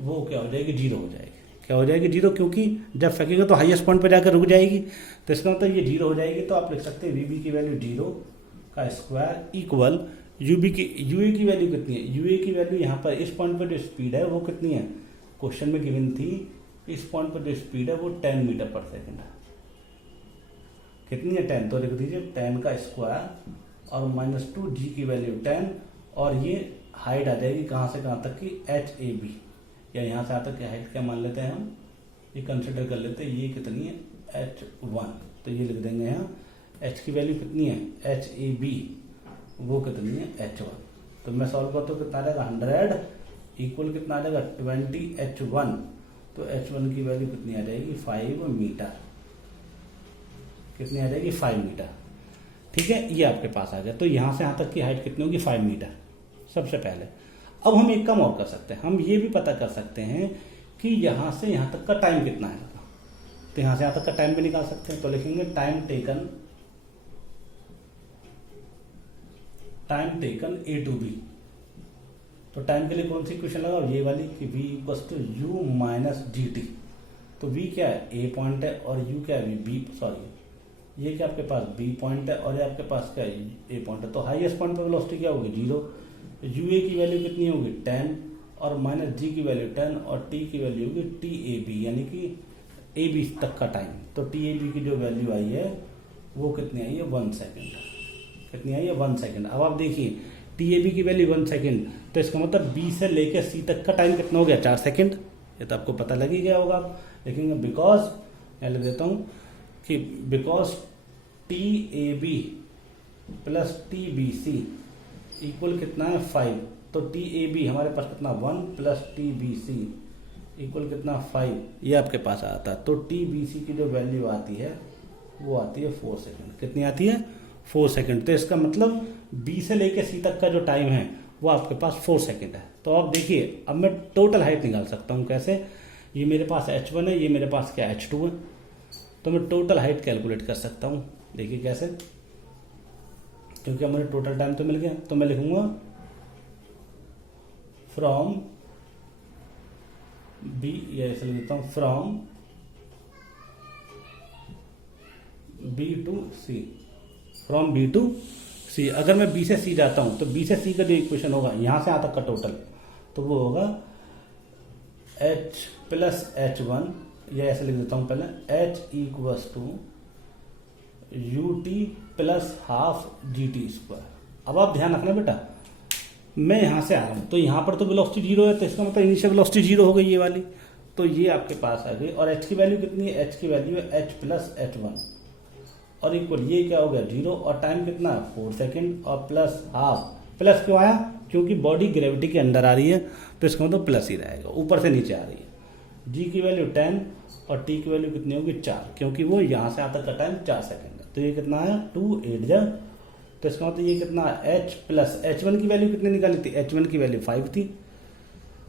वो क्या हो जाएगी, 0 हो जाएगी। क्या हो जाएगी, 0, क्योंकि जब फेंकेगा तो हाईएस्ट पॉइंट पर जाकर रुक जाएगी। तो इसका मतलब ये 0 हो जाएगी। तो आप लिख सकते हैं वी बी की वैल्यू 0 का स्क्वायर इक्वल यूबी की, यूए की वैल्यू कितनी है, यूए की वैल्यू यहाँ पर इस पॉइंट पर जो स्पीड है वो कितनी है, क्वेश्चन में गिवन थी, इस पॉइंट पर जो स्पीड है वो 10 मीटर पर सेकेंड है। कितनी है, 10। तो लिख दीजिए 10 का स्क्वायर और -2g की वैल्यू 10, और ये हाइट आ जाएगी कहाँ से कहाँ तक की, एच ए बी, या यहाँ से आता की हाइट क्या मान लेते हैं हम, ये कंसिडर कर लेते हैं, ये कितनी है, h1। तो ये लिख देंगे यहाँ h की वैल्यू कितनी है, एच ए बी वो कितनी है, h1। तो मैं सॉल्व करता हूँ, कितना आ जाएगा, 100 इक्वल कितना आ जाएगा, 20h1। तो h1 की वैल्यू कितनी आ जाएगी, 5 मीटर। कितनी आ जाएगी, 5 मीटर। ठीक है, ये आपके पास आ गया। तो यहाँ से यहाँ तक की हाइट कितनी होगी, 5 मीटर सबसे पहले। अब हम एक काम और कर सकते हैं, हम ये भी पता कर सकते हैं कि यहाँ से यहाँ तक का टाइम कितना है। तो यहाँ से यहाँ तक का टाइम भी निकाल सकते हैं। तो लिखेंगे time taken A to B. तो टाइम के लिए कौन सी इक्वेशन लगाओ, ये वाली कि v equal to U minus D T. तो v क्या है, ए पॉइंट है, और u क्या है, बी, सॉरी ये क्या आपके पास बी पॉइंट है, और ये आपके पास क्या है, ए पॉइंट है। तो हाईएस्ट पॉइंट पर वेलोसिटी क्या होगी, 0। यूए की वैल्यू कितनी होगी, 10, और -g की वैल्यू 10, और t की वैल्यू होगी टी ए बी, यानी कि ए बी तक का टाइम। तो टी ए बी की जो वैल्यू आई है वो कितनी आई है, 1 सेकेंड। कितनी आई है, 1 सेकेंड। अब आप देखिए टी ए बी की वैल्यू 1 सेकेंड, तो इसका मतलब बी से लेकर सी तक का टाइम कितना हो गया, 4 सेकेंड। ये तो आपको पता लग ही गया होगा। लेकिन बिकॉज मैं लिख देता हूँ कि because T A B plus T B C equal कितना है, 5। तो टी ए बी हमारे पास कितना, 1 plus T B C equal कितना, 5। ये आपके पास आता है। तो टी बी सी की जो वैल्यू आती है वो आती है 4 सेकेंड। कितनी आती है, 4 सेकेंड। तो इसका मतलब बी से लेकर सी तक का जो टाइम है वो आपके पास 4 सेकेंड है। तो आप देखिए अब मैं टोटल हाइट निकाल सकता हूँ। कैसे, ये मेरे पास h1 है, ये मेरे पास क्या h2 है। तो मैं टोटल हाइट कैलकुलेट कर सकता हूँ। देखिए कैसे, क्योंकि अब मुझे टोटल टाइम तो मिल गया। तो मैं लिखूंगा फ्रॉम बी, या ऐसे लिख देता हूँ from b to c, from b to c. अगर मैं बी से सी जाता हूं तो बी से सी का जो इक्वेशन होगा यहां से यहां तक का टोटल, तो वो होगा h प्लस h1, या ऐसे लिख देता हूं पहले, h equals to you T plus half G T square. अब आप ध्यान रखना बेटा, मैं यहां से आ रहा हूं तो यहां पर तो वेलोसिटी 0 है, तो इसका मतलब इनिशियल वेलोसिटी 0 हो गई ये वाली। तो ये आपके पास आ गई। और h की वैल्यू कितनी है, h की वैल्यू है h प्लस h1, और इक्वल ये क्या हो गया 0 और टाइम कितना 4 सेकेंड और प्लस हाफ। प्लस क्यों आया? क्योंकि बॉडी ग्रेविटी के अंदर आ रही है तो इसका मतलब प्लस ही रहेगा, ऊपर से नीचे आ रही है। जी की वैल्यू 10 और टी की वैल्यू कितनी होगी 4, क्योंकि वो यहाँ से यहाँ तक का टाइम 4 सेकेंड है। तो ये कितना आया 2 8 जा, तो इसका मतलब ये कितना h प्लस h1 की वैल्यू कितनी निकाली थी? h1 की वैल्यू 5 थी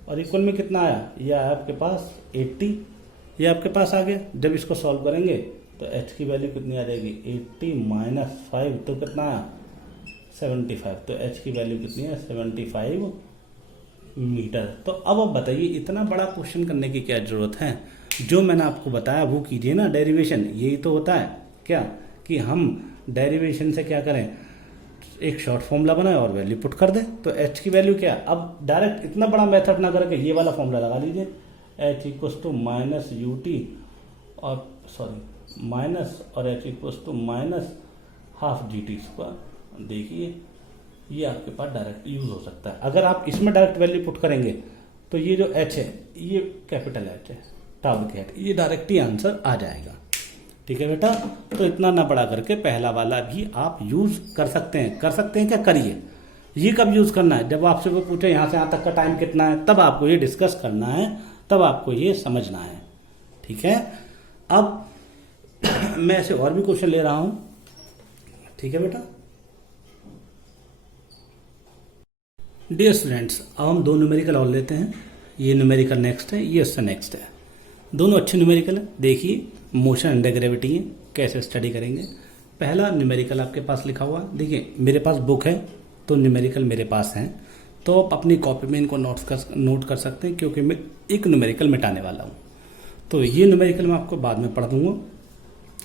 और इक्वल में कितना आया? ये आया आपके पास 80। ये आपके पास आ गया। जब इसको सॉल्व करेंगे तो h की वैल्यू कितनी आ जाएगी 80 माइनस 5, तो कितना आया 75। तो h की वैल्यू कितनी है 75 मीटर। तो अब आप बताइए इतना बड़ा क्वेश्चन करने की क्या जरूरत है? जो मैंने आपको बताया वो कीजिए ना, डेरिवेशन। यही तो होता है क्या कि हम डेरिवेशन से क्या करें, एक शॉर्ट फॉर्मूला बनाए और वैल्यू पुट कर दें। तो h की वैल्यू क्या है? अब डायरेक्ट इतना बड़ा मेथड ना करके ये वाला फॉर्मूला लगा लीजिए, h equals to minus U T और सॉरी माइनस और h equals to minus half G T square. देखिए ये आपके पास डायरेक्ट यूज हो सकता है। अगर आप इसमें डायरेक्ट वैल्यू पुट करेंगे तो ये जो h है ये कैपिटल H है, टाउ के हेड, ये डायरेक्ट ही आंसर आ जाएगा। ठीक है बेटा, तो इतना ना बड़ा करके पहला वाला भी आप यूज कर सकते हैं। कर सकते हैं क्या? करिए। ये कब यूज करना है? जब आपसे वो पूछे यहाँ से यहाँ तक का टाइम कितना है, तब आपको ये डिस्कस करना है, तब आपको ये समझना है। ठीक है, अब मैं ऐसे और भी क्वेश्चन ले रहा हूं। ठीक है बेटा। डियर स्टूडेंट्स, अब हम 2 न्यूमेरिकल और लेते हैं। ये न्यूमेरिकल नेक्स्ट है, ये इससे नेक्स्ट है। दोनों अच्छे न्यूमेरिकल है। देखिए मोशन अंडर ग्रेविटी है, कैसे स्टडी करेंगे। पहला न्यूमेरिकल आपके पास लिखा हुआ, देखिए मेरे पास बुक है तो न्यूमेरिकल मेरे पास हैं, तो आप अपनी कॉपी में इनको नोट कर सकते हैं, क्योंकि मैं एक न्यूमेरिकल मिटाने वाला हूँ। तो ये न्यूमेरिकल मैं आपको बाद में पढ़ दूंगा,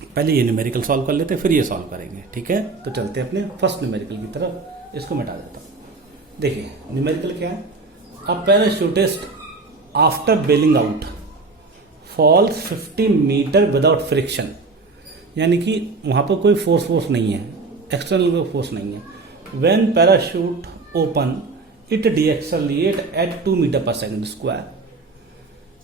पहले ये न्यूमेरिकल सॉल्व कर लेते हैं, फिर ये सॉल्व करेंगे। ठीक है, तो चलते हैं अपने फर्स्ट न्यूमेरिकल की तरफ। इसको मिटा देता हूँ। देखिए न्यूमेरिकल क्या है, a parachutist after bailing out falls 50 metres without friction, यानी कि वहां पर कोई फोर्स नहीं है, एक्सटर्नल कोई फोर्स नहीं है। When parachute open it decelerate at 2 metres per second square,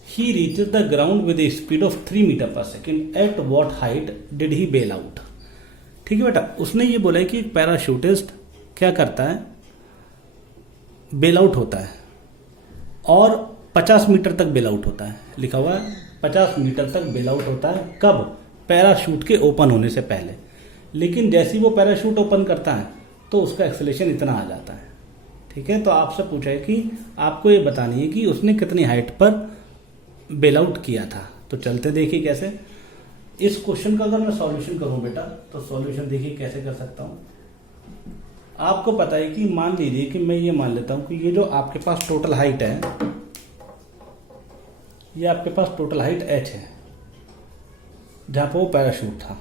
he reaches the ground with a speed of 3 metres per second, at what height did he bail out. ठीक है बेटा, उसने ये बोला है कि पैराशूटिस्ट क्या करता है, बेल आउट होता है और 50 मीटर तक बेल आउट होता है। लिखा हुआ है 50 मीटर तक बेल आउट होता है। कब? पैराशूट के ओपन होने से पहले। लेकिन जैसे ही वो पैराशूट ओपन करता है तो उसका एक्सेलेरेशन इतना आ जाता है। ठीक है, तो आपसे पूछा है कि आपको ये बतानी है कि उसने कितनी हाइट पर बेल आउट किया था। तो चलते देखिए कैसे। इस क्वेश्चन का अगर मैं सॉल्यूशन करूं बेटा, तो सॉल्यूशन देखिए कैसे कर सकता हूं। आपको पता है कि मान लीजिए कि मैं ये मान लेता हूं कि ये जो आपके पास टोटल हाइट है, ये आपके पास टोटल हाइट h है जहां पर वो पैराशूट था।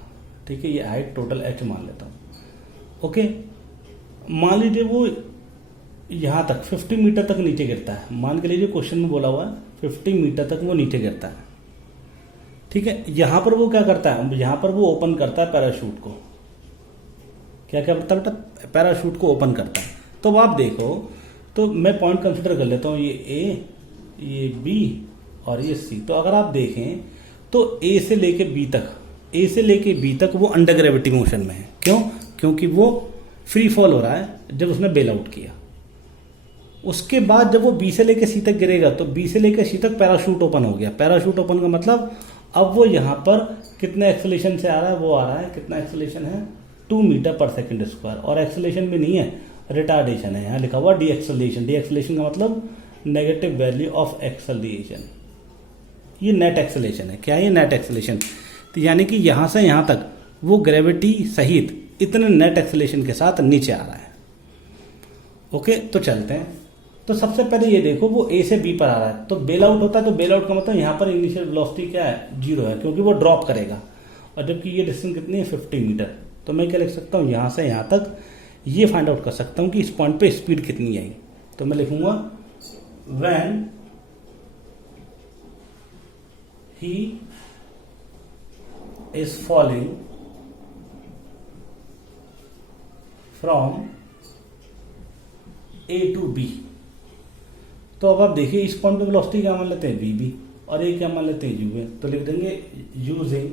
ठीक है, ये हाइट टोटल h मान लेता हूं। ओके, मान लीजिए वो यहां तक 50 मीटर तक नीचे गिरता है। मान के लीजिए क्वेश्चन में बोला हुआ है 50 मीटर तक वो नीचे गिरता है। ठीक है, यहां पर वो क्या करता है, यहां पर वो ओपन करता है पैराशूट को। क्या क्या करता है बेटा? पैराशूट को ओपन करता है। तो अब आप देखो, तो मैं पॉइंट कंसिडर कर लेता हूं, ये A, ये B और ये C। तो अगर आप देखें तो A से लेके B तक वो अंडर ग्रेविटी मोशन में है। क्यों? क्योंकि वो फ्री फॉल हो रहा है जब उसने बेल आउट किया। उसके बाद जब वो B से लेके C तक गिरेगा तो B से लेके C तक पैराशूट ओपन हो गया। पैराशूट ओपन का मतलब अब वो यहाँ पर कितने एक्सेलेरेशन से आ रहा है, वो आ रहा है कितना एक्सेलेरेशन है 2 मीटर पर सेकेंड स्क्वायर। और एक्सेलेरेशन भी नहीं है, रिटार्डेशन है। यहाँ लिखा हुआ डी एक्सेलेरेशन। डी एक्सेलेरेशन का मतलब नेगेटिव वैल्यू ऑफ एक्सेलेरेशन। ये नेट एक्सेलेरेशन है। क्या है ये? Net acceleration. तो यानी कि यहां से यहां तक वो ग्रेविटी सहित इतने नेट एक्सेलेरेशन के साथ नीचे आ रहा है। ओके, तो चलते हैं। तो सबसे पहले ये देखो, वो A से B पर आ रहा है तो बेल आउट होता है। तो बेल आउट का मतलब यहां पर इनिशियल वेलोसिटी क्या है, 0 है, क्योंकि वो ड्रॉप करेगा। और जबकि ये डिस्टेंस कितनी है 50 मीटर। तो मैं क्या लिख सकता हूं, यहां से यहां तक ये फाइंड आउट कर सकता हूं कि इस पॉइंट पे स्पीड कितनी आएगी। तो मैं लिखूंगा when he is falling from A to B। तो अब आप देखिए इस पॉइंट पे वेलोसिटी क्या मान लेते हैं VB और ये क्या मान लेते हैं UA। तो लिख देंगे using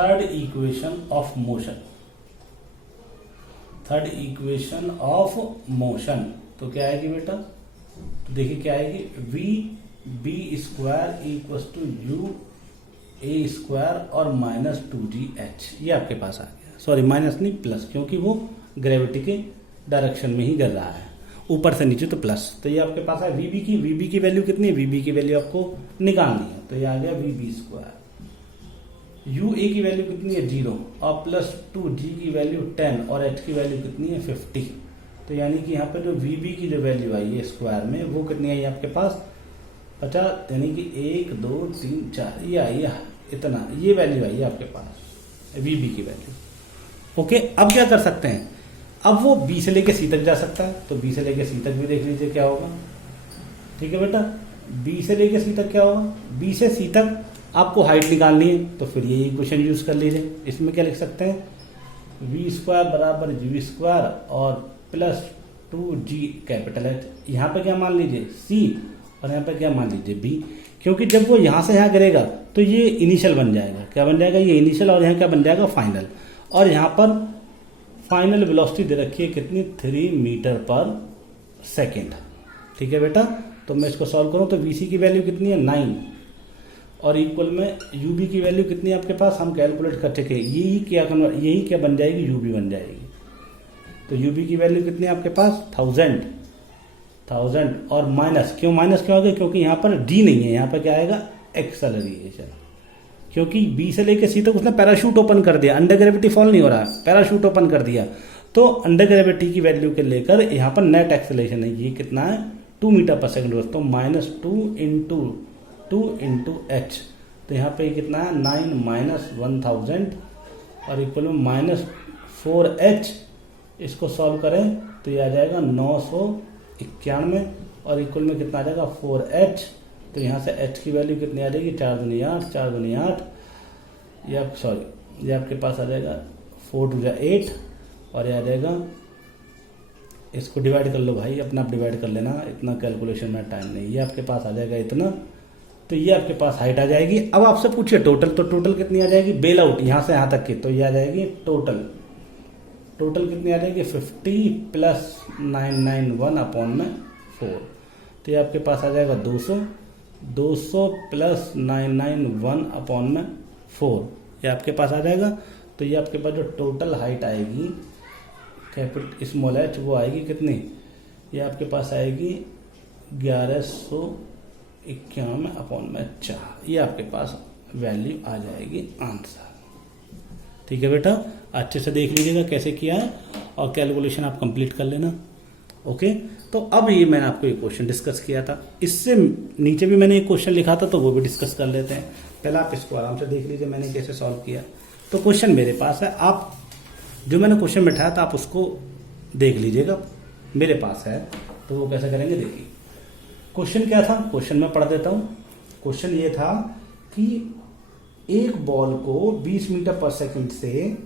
third equation of motion, third equation of motion तो क्या आएगी बेटा, तो देखिए क्या आएगी, V B square equal to U A square और माइनस 2gh, ये आपके पास आ गया। सॉरी माइनस नहीं प्लस, क्योंकि वो ग्रेविटी के डायरेक्शन में ही गिर रहा है, ऊपर से नीचे तो प्लस। तो ये आपके पास है वीबी की वैल्यू कितनी है, वीबी की वैल्यू आपको निकालनी है, तो ये आ गया वीबी स्क्वायर। यू ए की वैल्यू कितनी है 0 और प्लस 2g की वैल्यू 10 और h की वैल्यू कितनी है 50। तो यानी कि यहाँ पे जो वीबी की जो वैल्यू आई है स्क्वायर में वो कितनी आई आपके पास 50, यानी कि 1 2 3 4 ये आई है इतना, ये वैल्यू आई है आपके पास वीबी की वैल्यू। ओके, अब क्या कर सकते हैं, अब वो बी से लेके सी तक जा सकता है, तो बी से लेके सी तक भी देख लीजिए क्या होगा। ठीक है बेटा, बी से लेके सी तक क्या होगा, बी से सी तक आपको हाइट निकालनी है, तो फिर ये इक्वेशन यूज कर लीजिए। इसमें क्या लिख सकते हैं, वी स्क्वायर बराबर यू स्क्वायर और प्लस 2g कैपिटल एच। यहाँ पे क्या मान लीजिए सी और यहाँ पे क्या मान लीजिए बी, क्योंकि जब वो यहाँ से यहाँ गिरेगा तो ये इनिशियल बन जाएगा, क्या बन जाएगा ये इनिशियल, और यहाँ क्या बन जाएगा फाइनल। और यहाँ पर फाइनल वेलोसिटी दे रखी है कितनी 3 मीटर पर सेकेंड। ठीक है बेटा, तो मैं इसको सॉल्व करूँ तो वीसी की वैल्यू कितनी है 9 और इक्वल में यूबी की वैल्यू कितनी है आपके पास, हम कैलकुलेट कर चुके, यही क्या बन जाएगी यूबी बन जाएगी। तो यूबी की वैल्यू कितनी है आपके पास 1000 और माइनस क्यों हो गया, क्योंकि यहाँ पर डी नहीं है, यहाँ पर क्या आएगा एक्सेलरेशन, क्योंकि बी से लेके सी तक उसने पैराशूट ओपन कर दिया, अंडर ग्रेविटी फॉल नहीं हो रहा, पैराशूट ओपन कर दिया। तो अंडर ग्रेविटी की वैल्यू के लेकर यहाँ पर नेट एक्सेलरेशन है, ये कितना है 2 मीटर पर सेकेंड दोस्तों, माइनस 2 इंटू एच। तो यहाँ पे कितना है 9 माइनस 1000 और इक्वल में माइनस 4h। इसको सॉल्व करें तो ये आ जाएगा 991 और इक्वल में कितना आ जाएगा 4h। तो यहाँ से h की वैल्यू कितनी आ जाएगी 4 दूनी 8, ये आपके पास आ जाएगा 4 2 8 और ये आ जाएगा, इसको डिवाइड कर लो भाई, अपना आप डिवाइड कर लेना, इतना कैलकुलेशन में टाइम नहीं, ये आपके पास आ जाएगा इतना। तो ये आपके पास हाइट आ जाएगी। अब आपसे पूछिए टोटल, तो टोटल कितनी आ जाएगी बेल आउट यहाँ से यहाँ तक की, तो ये आ जाएगी टोटल कितनी आ जाएगी 50 प्लस 991 अपॉन में 4। तो ये आपके पास आ जाएगा 200 प्लस 991 अपॉन में 4, ये आपके पास आ जाएगा। तो ये आपके पास जो टोटल हाइट आएगी कैपिटल स्मॉल एच वो आएगी कितनी, ये आपके पास आएगी 1191 अपॉन में 4, ये आपके पास वैल्यू आ जाएगी आंसर। ठीक है बेटा, अच्छे से देख लीजिएगा कैसे किया है और कैलकुलेशन आप कंप्लीट कर लेना। ओके, तो अब ये मैंने आपको एक क्वेश्चन डिस्कस किया था, इससे नीचे भी मैंने एक क्वेश्चन लिखा था, तो वो भी डिस्कस कर लेते हैं। पहले आप इसको आराम से देख लीजिए मैंने कैसे सॉल्व किया। तो क्वेश्चन मेरे पास है, आप जो मैंने क्वेश्चन बैठाया था आप उसको देख लीजिएगा, मेरे पास है। तो वो कैसे करेंगे देखिए, क्वेश्चन क्या था, क्वेश्चन मैं पढ़ देता हूँ। क्वेश्चन ये था कि एक बॉल को 20 मीटर पर सेकंड से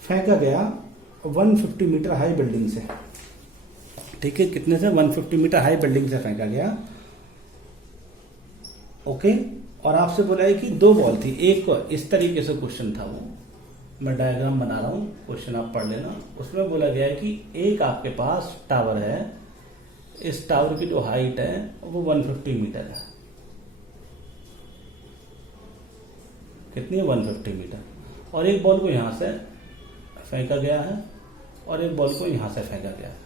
फेंका गया 150 मीटर हाई बिल्डिंग से। ठीक है, कितने से 150 मीटर हाई बिल्डिंग से फेंका गया। ओके, और आपसे बोला है कि 2 बॉल थी, एक को इस तरीके से क्वेश्चन था, वो मैं डायग्राम बना रहा हूं, क्वेश्चन आप पढ़ लेना। उसमें बोला गया है कि एक आपके पास टावर है, इस टावर की जो हाइट है वो 150 मीटर है। कितनी है 150 मीटर, और एक बॉल को यहां से फेंका गया है और एक बॉल को यहां से फेंका गया है।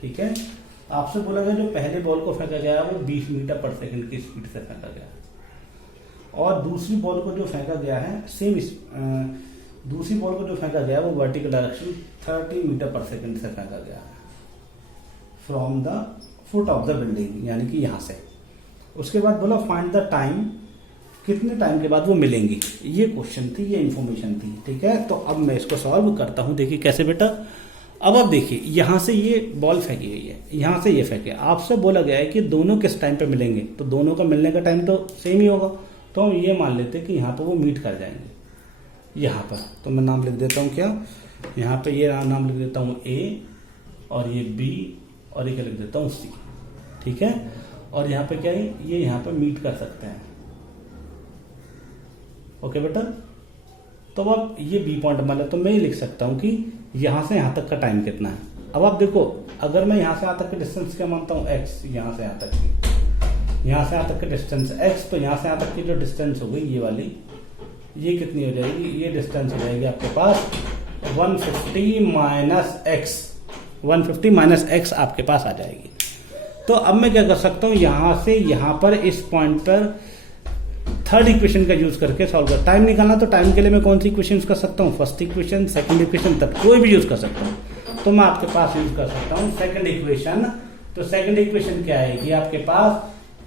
ठीक है, आपसे बोला गया जो पहले बॉल को फेंका गया है वो 20 मीटर पर सेकंड की स्पीड से फेंका गया है, और दूसरी बॉल को जो फेंका गया है दूसरी बॉल को जो फेंका गया वो वर्टिकल डायरेक्शन 30 मीटर पर सेकंड से फेंका गया है from the foot of the building, यानी कि यहां से। उसके बाद बोला फाइंड द टाइम, कितने टाइम के बाद वो मिलेंगी। ये क्वेश्चन थी, ये इंफॉर्मेशन थी। ठीक है, तो अब मैं इसको सॉल्व करता हूं। देखिए कैसे बेटा, अब आप देखिए यहां से ये बॉल फेंकी गई है, यहां से ये फेंके, आपसे बोला गया है कि दोनों किस टाइम पे मिलेंगे, तो दोनों का मिलने का टाइम तो सेम ही होगा। तो हम ये मान लेते हैं कि यहाँ पर वो मीट कर जाएंगे यहाँ पर। तो मैं नाम लिख देता हूँ क्या, यहाँ पे ये नाम लिख देता हूँ ए और ये बी और ये क्या लिख देता हूँ सी। ठीक है, और यहाँ पे क्या है, ये यहाँ पे मीट कर सकते हैं। ओके बेटा, तो अब ये बी पॉइंट मतलब तो मैं ये लिख सकता हूँ कि यहाँ से यहाँ तक का टाइम कितना है। अब आप देखो, अगर मैं यहाँ से यहाँ तक की डिस्टेंस क्या मानता हूँ, एक्स, यहाँ से यहाँ तक की, यहाँ से यहाँ तक की डिस्टेंस एक्स, तो यहाँ से यहाँ तक की जो डिस्टेंस हो गई ये वाली, ये कितनी हो जाएगी, ये डिस्टेंस हो जाएगी आपके पास 150 माइनस एक्स, 150 माइनस एक्स आपके पास आ जाएगी। तो अब मैं क्या कर सकता हूँ, यहाँ से यहाँ पर इस पॉइंट पर थर्ड इक्वेशन का यूज करके सॉल्व कर, टाइम निकालना तो टाइम के लिए मैं कौन सी इक्वेशन यूज कर सकता हूँ, फर्स्ट इक्वेशन, सेकंड इक्वेशन, तक कोई भी यूज कर सकता हूँ। तो मैं आपके पास यूज कर सकता हूँ सेकंड इक्वेशन। तो सेकंड इक्वेशन क्या आएगी आपके पास,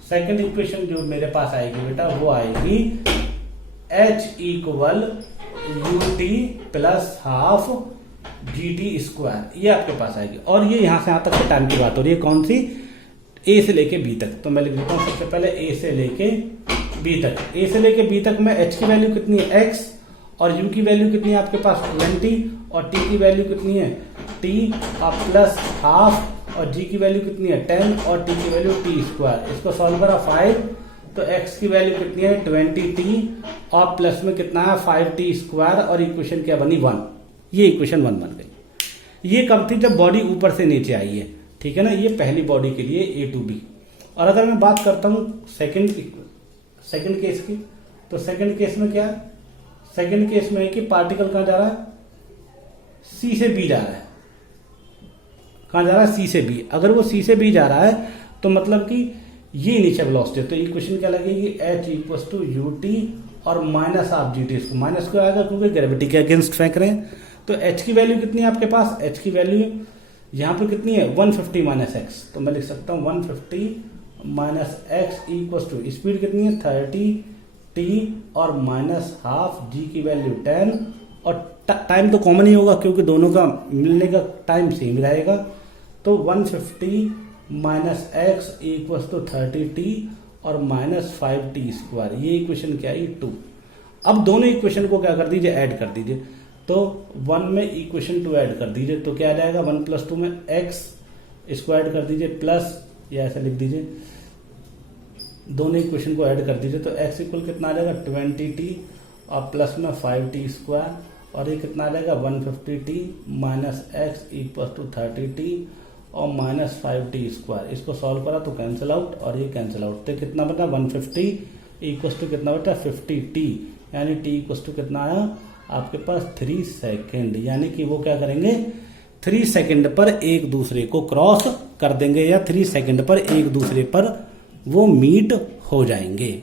सेकंड इक्वेशन जो मेरे पास आएगी बेटा वो आएगी H equal ut plus half GT square, ये आपके पास आएगी। और ये यहां से यहां तक के टाइम की बात हो रही है, कौन सी, A से लेके B तक। तो मैं लिख देता हूं सबसे पहले A से लेके B तक। A से लेके B तक में H की वैल्यू कितनी है x, और U की वैल्यू कितनी है आपके पास 20, और T की वैल्यू कितनी है T और प्लस हाफ, और G की वैल्यू कितनी है 10, और T की वैल्यू T स्क्वायर। इसको सॉल्व करा 5, तो x की वैल्यू कितनी है 20t, और प्लस में कितना है 5t स्क्वायर, और इक्वेशन क्या बनी 1। ये इक्वेशन 1 बन गई। ये कब थी, जब बॉडी ऊपर से नीचे आई है, ठीक है ना। ये पहली बॉडी के लिए A to B। और अगर मैं बात करता हूं सेकंड केस की, तो सेकंड केस में क्या है, सेकंड केस में है कि पार्टिकल कहां जा रहा है, C से B जा रहा है। कहां जा रहा है, C से B। अगर वो C से B जा रहा है तो मतलब कि ये इनिशियल वेलोसिटी है। तो इक्वेशन क्या लगेगी, H इक्वल्स टू ut और माइनस हाफ GT। इसको माइनस क्यों आएगा, क्योंकि ग्रेविटी के अगेंस्ट फेंक रहे हैं। तो H की वैल्यू कितनी है आपके पास, H की वैल्यू यहाँ पे कितनी है 150 माइनस एक्स। तो मैं लिख सकता हूँ 150 minus X equals to speed कितनी है 30t और माइनस हाफ, G की वैल्यू 10, और टाइम तो कॉमन ही होगा क्योंकि दोनों का मिलने का टाइम सेम रहेगा। तो 150 minus X equals to 30t और माइनस 5t स्क्वायर। ये इक्वेशन क्या है 2। अब दोनों इक्वेशन को क्या कर दीजिए, ऐड कर दीजिए। तो 1 में इक्वेशन 2 ऐड कर दीजिए, तो क्या आ जाएगा 1 + 2 में x स्क्वायर कर दीजिए, प्लस या ऐसा लिख दीजिए, दोनों इक्वेशन को ऐड कर दीजिए। तो x इक्वल कितना आ जाएगा 20t और प्लस में 5t स्क्वायर, और ये कितना आ जाएगा 150t minus x equal to 30t और माइनस 5t स्क्वायर। इसको सॉल्व करा तो कैंसिल आउट, और ये कैंसिल आउट, तो कितना बना 150 इक्वल टू कितना बेटा 50t, यानी t इक्वल टू कितना आया आपके पास 3 सेकेंड। यानी कि वो क्या करेंगे 3 सेकेंड पर एक दूसरे को क्रॉस कर देंगे, या 3 सेकेंड पर एक दूसरे पर वो मीट हो जाएंगे।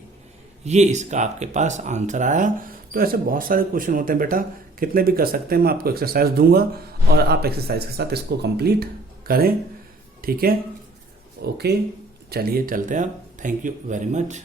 ये इसका आपके पास आंसर आया। तो ऐसे बहुत सारे क्वेश्चन होते हैं बेटा, कितने भी कर सकते हैं। मैं आपको एक्सरसाइज दूंगा और आप एक्सरसाइज के साथ इसको कंप्लीट करें, ठीक है। ओके, चलिए चलते हैं आप। Thank you very much.